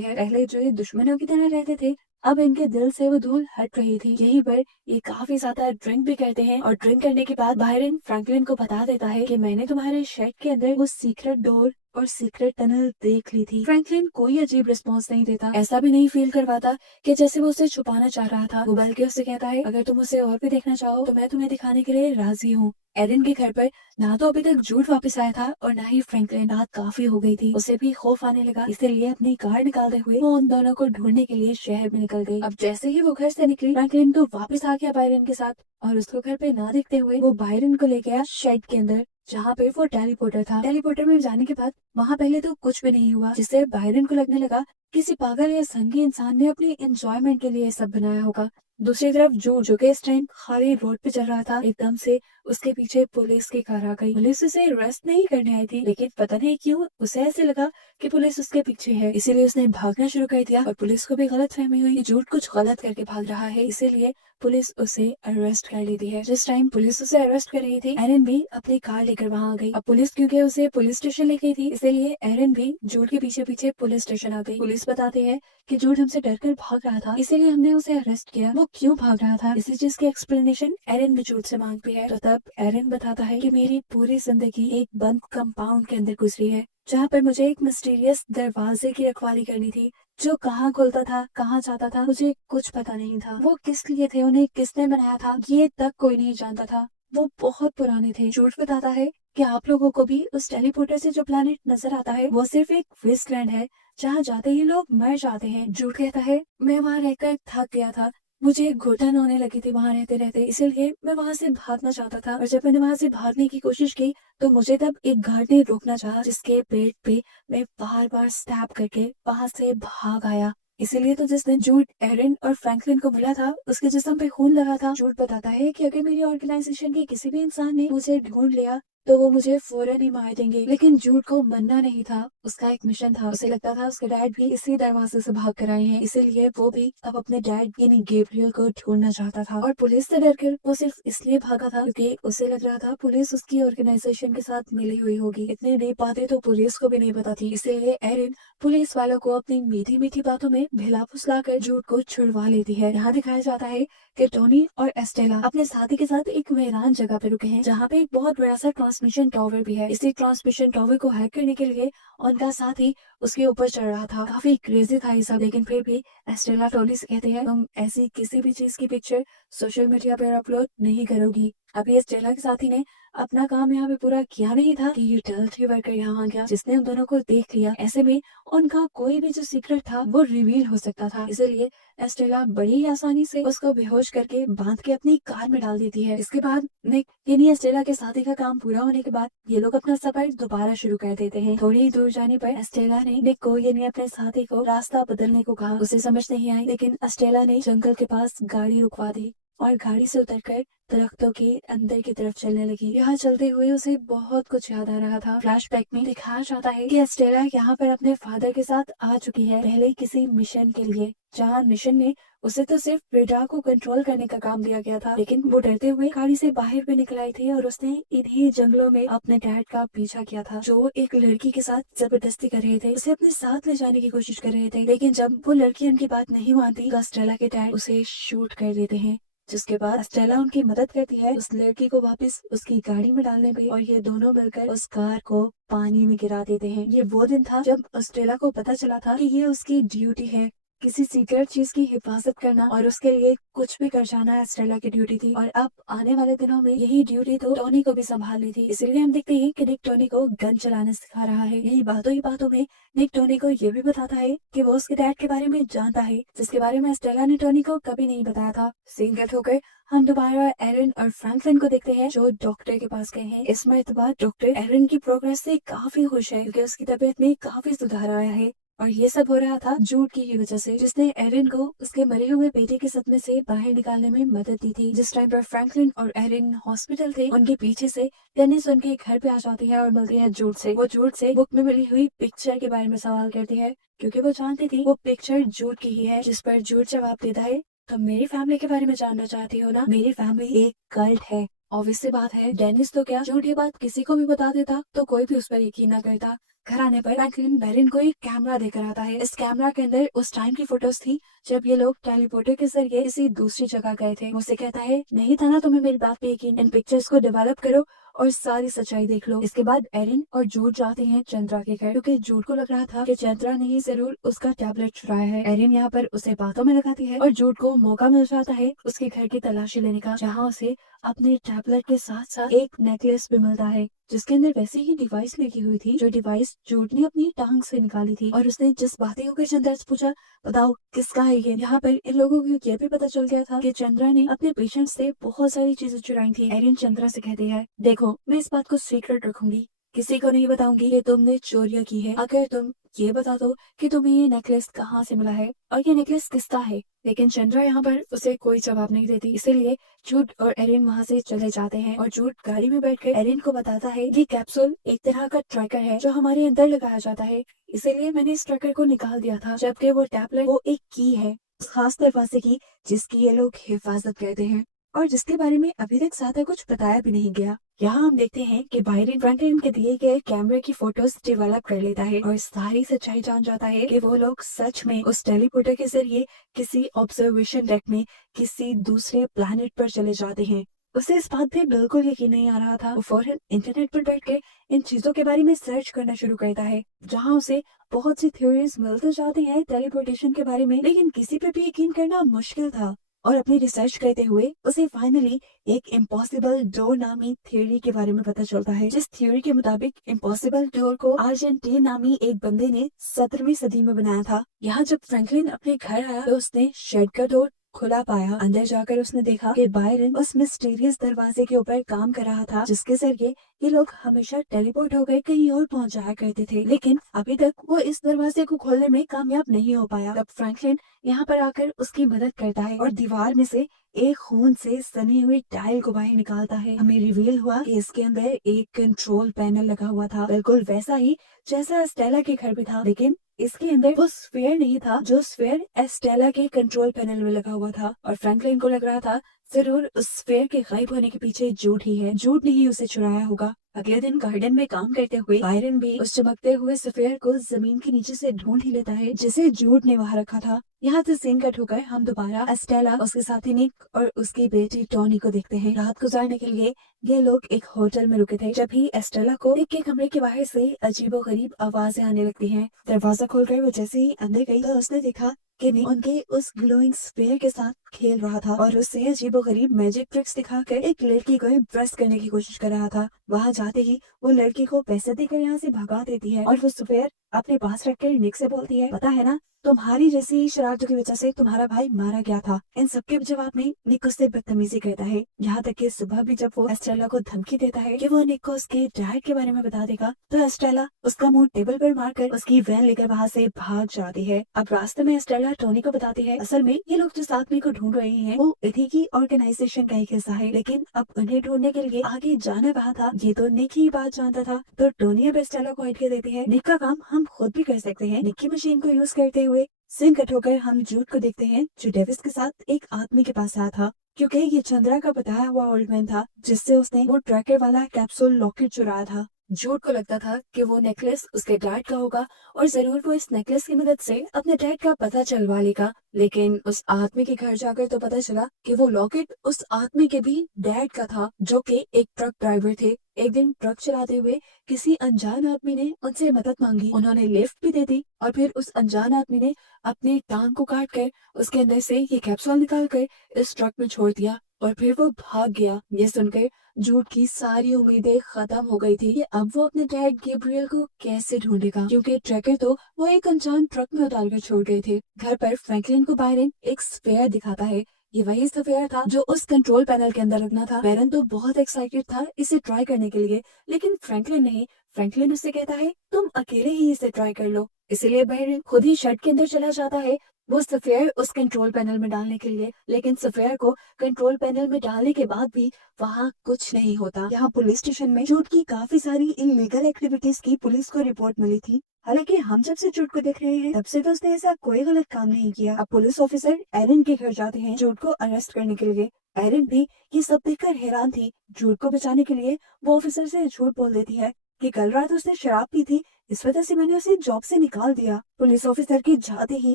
है। पहले जो ये दुश्मनों की तरह रहते थे, अब इनके दिल से वो धूल हट रही थी। यहीं पर ये काफी ज्यादा ड्रिंक भी करते हैं और ड्रिंक करने के बाद बायरन फ्रैंकलिन को बता देता है कि मैंने तुम्हारे शेड के अंदर वो सीक्रेट डोर और सीक्रेट टनल देख ली थी। फ्रैंकलिन कोई अजीब रिस्पॉन्स नहीं देता, ऐसा भी नहीं फील करवाता कि जैसे वो उसे छुपाना चाह रहा था। वो बल्कि उससे कहता है, अगर तुम उसे और भी देखना चाहो तो मैं तुम्हें दिखाने के लिए राजी हूँ। एरिन के घर पर ना तो अभी तक झूठ वापस आया था और ना ही फ्रैंकलिन। रात काफी हो गई थी, उसे भी खौफ आने लगा, इसलिए अपनी कार निकालते हुए वो उन दोनों को ढूंढने के लिए शहर में निकल गई। अब जैसे ही वो घर से निकली, फ्रैंकलिन तो वापस आ गया बायरन के साथ और उसको घर पे ना देखते हुए वो बायरन को ले गया शेड के अंदर, जहाँ पे वो टेलीपोर्टर था। टेलीपोर्टर में जाने के बाद वहाँ पहले तो कुछ भी नहीं हुआ, जिससे बायरन को लगने लगा किसी पागल या संगी इंसान ने अपने एंजॉयमेंट के लिए ये सब बनाया होगा। दूसरी तरफ जो के इस टाइम खाली रोड पे चल रहा था, एकदम से उसके पीछे पुलिस की कार आ गई। पुलिस उसे अरेस्ट नहीं करने आई थी, लेकिन पता नहीं क्यों उसे ऐसे लगा कि पुलिस उसके पीछे है, इसीलिए उसने भागना शुरू कर दिया। और पुलिस को भी गलत फहमी हुई कि झूठ कुछ गलत करके भाग रहा है, इसीलिए पुलिस उसे अरेस्ट कर लेती है। जिस टाइम पुलिस उसे अरेस्ट कर रही थी, एरिन भी अपनी कार लेकर वहाँ आ गई। अब पुलिस क्योंकि उसे पुलिस स्टेशन ले गई थी, इसलिए एरिन भी झूठ के पीछे पीछे पुलिस स्टेशन आ गई। पुलिस बताती है कि झूठ हमसे डरकर भाग रहा था, इसीलिए हमने उसे अरेस्ट किया। वो क्यों भाग रहा था, इसी चीज की एक्सप्लेनेशन एरिन भी झूठ से मांगती है। तो तब एरिन बताता है कि मेरी पूरी जिंदगी एक बंद कंपाउंड के अंदर गुजरी है, जहाँ पर मुझे एक मिस्टीरियस दरवाजे की रखवाली करनी थी, जो कहाँ खुलता था, कहाँ जाता था, मुझे कुछ पता नहीं था। वो किस लिए थे, उन्हें किसने बनाया था, ये तक कोई नहीं जानता था। वो बहुत पुराने थे। झूठ बताता है कि आप लोगों को भी उस टेलीपोर्टर से जो प्लेनेट नजर आता है वो सिर्फ एक वेस्टलैंड है, जहाँ जाते ही लोग मर जाते हैं। झूठ कहता है, मैं वहाँ रहकर थक गया था, मुझे घुटन होने लगी थी वहां रहते रहते, इसलिए मैं वहां से भागना चाहता था। और जब मैंने वहां से भागने की कोशिश की तो मुझे तब एक गार्ड ने रोकना चाहा, जिसके पेट पे मैं बार बार स्टैब करके वहां से भाग आया। इसीलिए तो जिस दिन जूड एरिन और फ्रैंकलिन को मिला था, उसके जिस्म पे खून लगा था। जूड बताता है कि अगर मेरी ऑर्गेनाइजेशन के किसी भी इंसान ने मुझे ढूंढ लिया तो वो मुझे फौरन ही मार देंगे। लेकिन जूड को मरना नहीं था, उसका एक मिशन था। उसे लगता था उसके डैड भी इसी दरवाजे से भाग कर आए हैं, इसीलिए वो भी अब अपने डैड यानी गैब्रियल को ढूंढना चाहता था। और पुलिस से डरकर वो सिर्फ इसलिए भागा था क्योंकि उसे लग रहा था पुलिस उसकी ऑर्गेनाइजेशन के साथ मिली हुई होगी। इतनी नई बातें तो पुलिस को भी नहीं पता थी, इसीलिए एरिन पुलिस वालों को अपनी मीठी मीठी बातों में भिला फुसला कर जूड को छुड़वा लेती है। यहाँ दिखाया जाता है कि टोनी और एस्टेला अपने साथी के साथ एक वीरान जगह पे रुके हैं, जहाँ पे एक बहुत बड़ा सा ट्रांसमिशन टावर भी है। इसी ट्रांसमिशन टावर को हैक करने के लिए उनका साथी उसके ऊपर चढ़ रहा था। काफी क्रेजी था ये सब, लेकिन फिर भी एस्टेला टोनी से कहते हैं, तुम ऐसी किसी भी चीज की पिक्चर सोशल मीडिया पर अपलोड नहीं करोगी। अभी एस्टेला के साथी ने अपना काम यहाँ पे पूरा किया नहीं था कि यूटिलिटी वर्कर यहाँ आ गया, जिसने उन दोनों को देख लिया। ऐसे में उनका कोई भी जो सीक्रेट था वो रिवील हो सकता था, इसलिए एस्टेला बड़ी आसानी से उसको बेहोश करके बांध के अपनी कार में डाल देती है। इसके बाद निक यानी एस्टेला के साथी का काम पूरा होने के बाद ये लोग अपना सफर दोबारा शुरू कर देते हैं। थोड़ी ही दूर जाने पर एस्टेला ने निक को यानी अपने साथी को रास्ता बदलने को कहा। उसे समझ नहीं आई, लेकिन एस्टेला ने जंगल के पास गाड़ी रुकवा दी और गाड़ी से उतरकर दरख्तों के अंदर की तरफ चलने लगी। यहाँ चलते हुए उसे बहुत कुछ याद आ रहा था। फ्लैशबैक में दिखाया जाता है कि एस्टेला यहाँ पर अपने फादर के साथ आ चुकी है, पहले किसी मिशन के लिए, जहाँ मिशन में उसे तो सिर्फ रेडार को कंट्रोल करने का काम दिया गया था, लेकिन वो डरते हुए गाड़ी से बाहर भी निकल आई थी और उसने इन्हीं जंगलों में अपने डैड का पीछा किया था, जो एक लड़की के साथ जबरदस्ती कर रहे थे, उसे अपने साथ ले जाने की कोशिश कर रहे थे। लेकिन जब वो लड़की उनकी बात नहीं मानती तो एस्टेला के डैड उसे शूट कर देते हैं, जिसके बाद एस्टेला उनकी मदद करती है उस लड़की को वापस उसकी गाड़ी में डालने में, और ये दोनों मिलकर उस कार को पानी में गिरा देते हैं। ये वो दिन था जब एस्टेला को पता चला था कि ये उसकी ड्यूटी है किसी सीक्रेट चीज की हिफाजत करना और उसके लिए कुछ भी कर जाना एस्टेला की ड्यूटी थी। और अब आने वाले दिनों में यही ड्यूटी तो टोनी को भी संभालनी थी। इसीलिए हम देखते हैं कि निक टोनी को गन चलाना सिखा रहा है। यही बातों ही बातों में निक टोनी को ये भी बताता है कि वो उसके डैड के बारे में जानता है, जिसके बारे में एस्टेला ने टोनी को कभी नहीं बताया था। सीन कट होकर हम दोबारा एरन और फ्रैंकलिन को देखते हैं जो डॉक्टर के पास गए हैं। इस मरतबा डॉक्टर एरन की प्रोग्रेस से काफी खुश है क्योंकि उसकी तबीयत में काफी सुधार आया है। और ये सब हो रहा था जूड की ही वजह से, जिसने एरन को उसके मरे हुए बेटे के सदमे से बाहर निकालने में मदद दी थी। जिस टाइम पर फ्रैंकलिन और एरन हॉस्पिटल थे, उनके पीछे से डेनिस उनके घर पे आ जाती है और मिलती है जूड से। वो जूड से बुक में मिली हुई पिक्चर के बारे में सवाल करती है क्योंकि वो जानती थी वो पिक्चर जूड की ही है। जिस पर जूड जवाब देता है, तो मेरी फैमिली के बारे में जानना चाहती हो ना? मेरी फैमिली एक कल्ट है। ऑब्वियस सी बात है, डेनिस तो क्या झूठ ये बात किसी को भी बता देता तो कोई भी उस पर यकीन न करता। घर आने पर फ्रैंकलिन बेरिन को एक कैमरा देकर आता है। इस कैमरा के अंदर उस टाइम की फोटोज थी जब ये लोग टेलीपोर्टर के जरिए किसी दूसरी जगह गए थे। मुझसे कहता है, नहीं था ना तुम्हें मेरी बात पे यकीन? इन पिक्चर्स को डेवलप करो और सारी सच्चाई देख लो। इसके बाद एरिन और जूड जाते हैं चंद्रा के घर क्योंकि जूड को लग रहा था कि चंद्रा ने ही जरूर उसका टैबलेट चुराया है। एरिन यहाँ पर उसे बातों में लगाती है और जूड को मौका मिल जाता है उसके घर की तलाशी लेने का, जहाँ उसे अपने टैबलेट के साथ साथ एक नेकलेस भी मिलता है जिसके अंदर वैसे ही डिवाइस लगी हुई थी जो डिवाइस जूड ने अपनी टांग से निकाली थी। और उसने जिस बातें होकर चंद्रा से पूछा, बताओ किसका है ये? यहाँ पर इन लोगों को यह भी पता चल गया था कि चंद्रा ने अपने पेशेंट से बहुत सारी चीजें चुराई थी। एरिन चंद्रा से कहती है, देखो मैं इस बात को सीक्रेट रखूंगी, किसी को नहीं बताऊंगी कि तुमने चोरियां की है, अगर तुम ये बता दो कि तुम्हें ये नेकलेस कहाँ से मिला है और ये नेकलेस किसका है। लेकिन चंद्रा यहाँ पर उसे कोई जवाब नहीं देती, इसीलिए जूड और एरिन वहाँ से चले जाते हैं और जूड गाड़ी में बैठकर एरिन को बताता है ये कैप्सूल एक तरह का ट्रैकर है जो हमारे अंदर लगाया जाता है, इसीलिए मैंने इस ट्रैकर को निकाल दिया था। जबकि वो टैबलेट वो एक की है उस खास दरवाजे की जिसकी ये लोग हिफाजत करते हैं और जिसके बारे में अभी तक ज्यादा कुछ बताया भी नहीं गया। यहाँ हम देखते हैं कि बायरन फ्रैंकलिन के दिए गए कैमरे की फोटोज डेवलप कर लेता है और सारी सच्चाई जान जाता है कि वो लोग सच में उस टेलीपोर्टर के जरिए किसी ऑब्जर्वेशन डेक में किसी दूसरे प्लैनेट पर चले जाते हैं। उसे इस बात पे बिल्कुल यकीन नहीं आ रहा था। वो फौरन इंटरनेट पर बैठ के इन चीजों के बारे में सर्च करना शुरू करता है, जहाँ उसे बहुत सी थ्योरीज मिलते जाती हैं टेलीपोर्टेशन के बारे में, लेकिन किसी पे भी यकीन करना मुश्किल था। और अपनी रिसर्च करते हुए उसे फाइनली एक इम्पॉसिबल डोर नामी थ्योरी के बारे में पता चलता है, जिस थ्योरी के मुताबिक इम्पॉसिबल डोर को अर्जेंटीन नामी एक बंदे ने 17वीं सदी में बनाया था। यहाँ जब फ्रैंकलिन अपने घर आया तो उसने शेड का डोर खुला पाया। अंदर जाकर उसने देखा कि बायरन उस मिस्टीरियस दरवाजे के ऊपर काम कर रहा था जिसके जरिए ये लोग हमेशा टेलीपोर्ट होकर कहीं और पहुंच जाया करते थे, लेकिन अभी तक वो इस दरवाजे को खोलने में कामयाब नहीं हो पाया। तब फ्रैंकलिन यहाँ पर आकर उसकी मदद करता है और दीवार में से एक खून से सनी हुई टाइल को बाहर निकालता है। हमें रिवील हुआ कि इसके अंदर एक कंट्रोल पैनल लगा हुआ था, बिल्कुल वैसा ही जैसा स्टेला के घर पे था, लेकिन इसके अंदर वो स्फीयर नहीं था जो स्फीयर एस्टेला के कंट्रोल पैनल में लगा हुआ था। और फ्रैंकलिन को लग रहा था जरूर उस स्फीयर के गायब होने के पीछे जूड ही है, जूड ने ही उसे चुराया होगा। अगले दिन गार्डन में काम करते हुए बायरन भी उस चमकते हुए स्फीयर को जमीन के नीचे से ढूंढ ही लेता है जिसे जूड ने वहां रखा था। यहाँ से सीन कट होकर हम दोबारा एस्टेला, उसके साथी निक और उसकी बेटी टोनी को देखते हैं। रात गुजारने के लिए ये लोग एक होटल में रुके थे। जब ही एस्टेला को निक के कमरे के बाहर से अजीबोगरीब आवाजें आने लगती हैं। दरवाजा खोलकर वो जैसे ही अंदर गई तो उसने देखा कि निक उनके उस ग्लोइंग स्फीयर के साथ खेल रहा था और उससे अजीबोगरीब मैजिक ट्रिक्स दिखाकर एक लड़की को इम्प्रेस करने की कोशिश कर रहा था। वहाँ जाते ही वो लड़की को पैसे देकर यहाँ से भगा देती है और वो स्फीयर अपने पास रखकर निक से बोलती है, पता है ना तुम्हारी जैसी शरारतों की वजह से तुम्हारा भाई मारा गया था। इन सबके जवाब में निक उससे बदतमीजी करता है, यहाँ तक कि सुबह भी जब वो एस्टेला को धमकी देता है कि वो निक को उसके डैड के बारे में बता देगा तो एस्टेला उसका मुंह टेबल पर मारकर उसकी वैन लेकर वहाँ से भाग जाती है। अब रास्ते में एस्टेला टोनी को बताती है असल में ये लोग जिस आदमी को ढूंढ रहे हैं वो इथी की ऑर्गेनाइजेशन का एक हिस्सा है, लेकिन अब उन्हें ढूंढने के लिए आगे जाना कहा था ये तो निक ही बात जानता था। तो टोनी अब एस्टेला को आइडिया देती है, निक का काम हम खुद भी कर सकते हैं। निक की मशीन को यूज करते हुए सिंह कट होकर हम जूड को देखते हैं जो डेविस के साथ एक आदमी के पास आया था, क्योंकि ये चंद्रा का बताया हुआ ओल्ड मैन था जिससे उसने वो ट्रैकर वाला कैप्सूल लॉकेट चुराया था। जूड को लगता था कि वो नेकलेस उसके डैड का होगा और जरूर वो इस नेकलेस की मदद से अपने डैड का पता चलवा लेगा। लेकिन उस आदमी के घर जाकर तो पता चला कि वो लॉकेट उस आदमी के भी डैड का था, जो कि एक ट्रक ड्राइवर थे। एक दिन ट्रक चलाते हुए किसी अनजान आदमी ने उनसे मदद मांगी, उन्होंने लिफ्ट भी दे दी और फिर उस अनजान आदमी ने अपने टांग को काट कर उसके अंदर से ये कैप्सूल निकाल कर इस ट्रक में छोड़ दिया और फिर वो भाग गया। ये सुनकर जूड की सारी उम्मीदें खत्म हो गई थी कि अब वो अपने डैड गैब्रियल को कैसे ढूंढेगा, क्योंकि ट्रैकर तो वो एक अनजान ट्रक में उतार कर छोड़ गए थे। घर पर फ्रैंकलिन को बायरन एक स्फेयर दिखाता है। ये वही स्फेयर था जो उस कंट्रोल पैनल के अंदर रखना था। बायरन तो बहुत एक्साइटेड था इसे ट्राई करने के लिए, लेकिन फ्रैंकलिन नहीं। फ्रैंकलिन उससे कहता है तुम अकेले ही इसे ट्राई कर लो। इसलिए बायरन खुद ही शर्ट के अंदर चला जाता है वो सफेयर उस कंट्रोल पैनल में डालने के लिए। लेकिन सफेयर को कंट्रोल पैनल में डालने के बाद भी वहाँ कुछ नहीं होता। यहाँ पुलिस स्टेशन में जूड की काफी सारी इलीगल एक्टिविटीज की पुलिस को रिपोर्ट मिली थी। हालांकि हम जब से जूड को देख रहे हैं तब से तो उसने ऐसा कोई गलत काम नहीं किया। अब पुलिस ऑफिसर एरन के घर जाते हैं जूड को अरेस्ट करने के लिए। एरन भी ये सब देखकर हैरान थी। जूड को बचाने के लिए वो ऑफिसर से झूठ बोल देती है कि कल रात उसने शराब पी थी, इस वजह से मैंने उसे जॉब से निकाल दिया। पुलिस ऑफिसर के जाते ही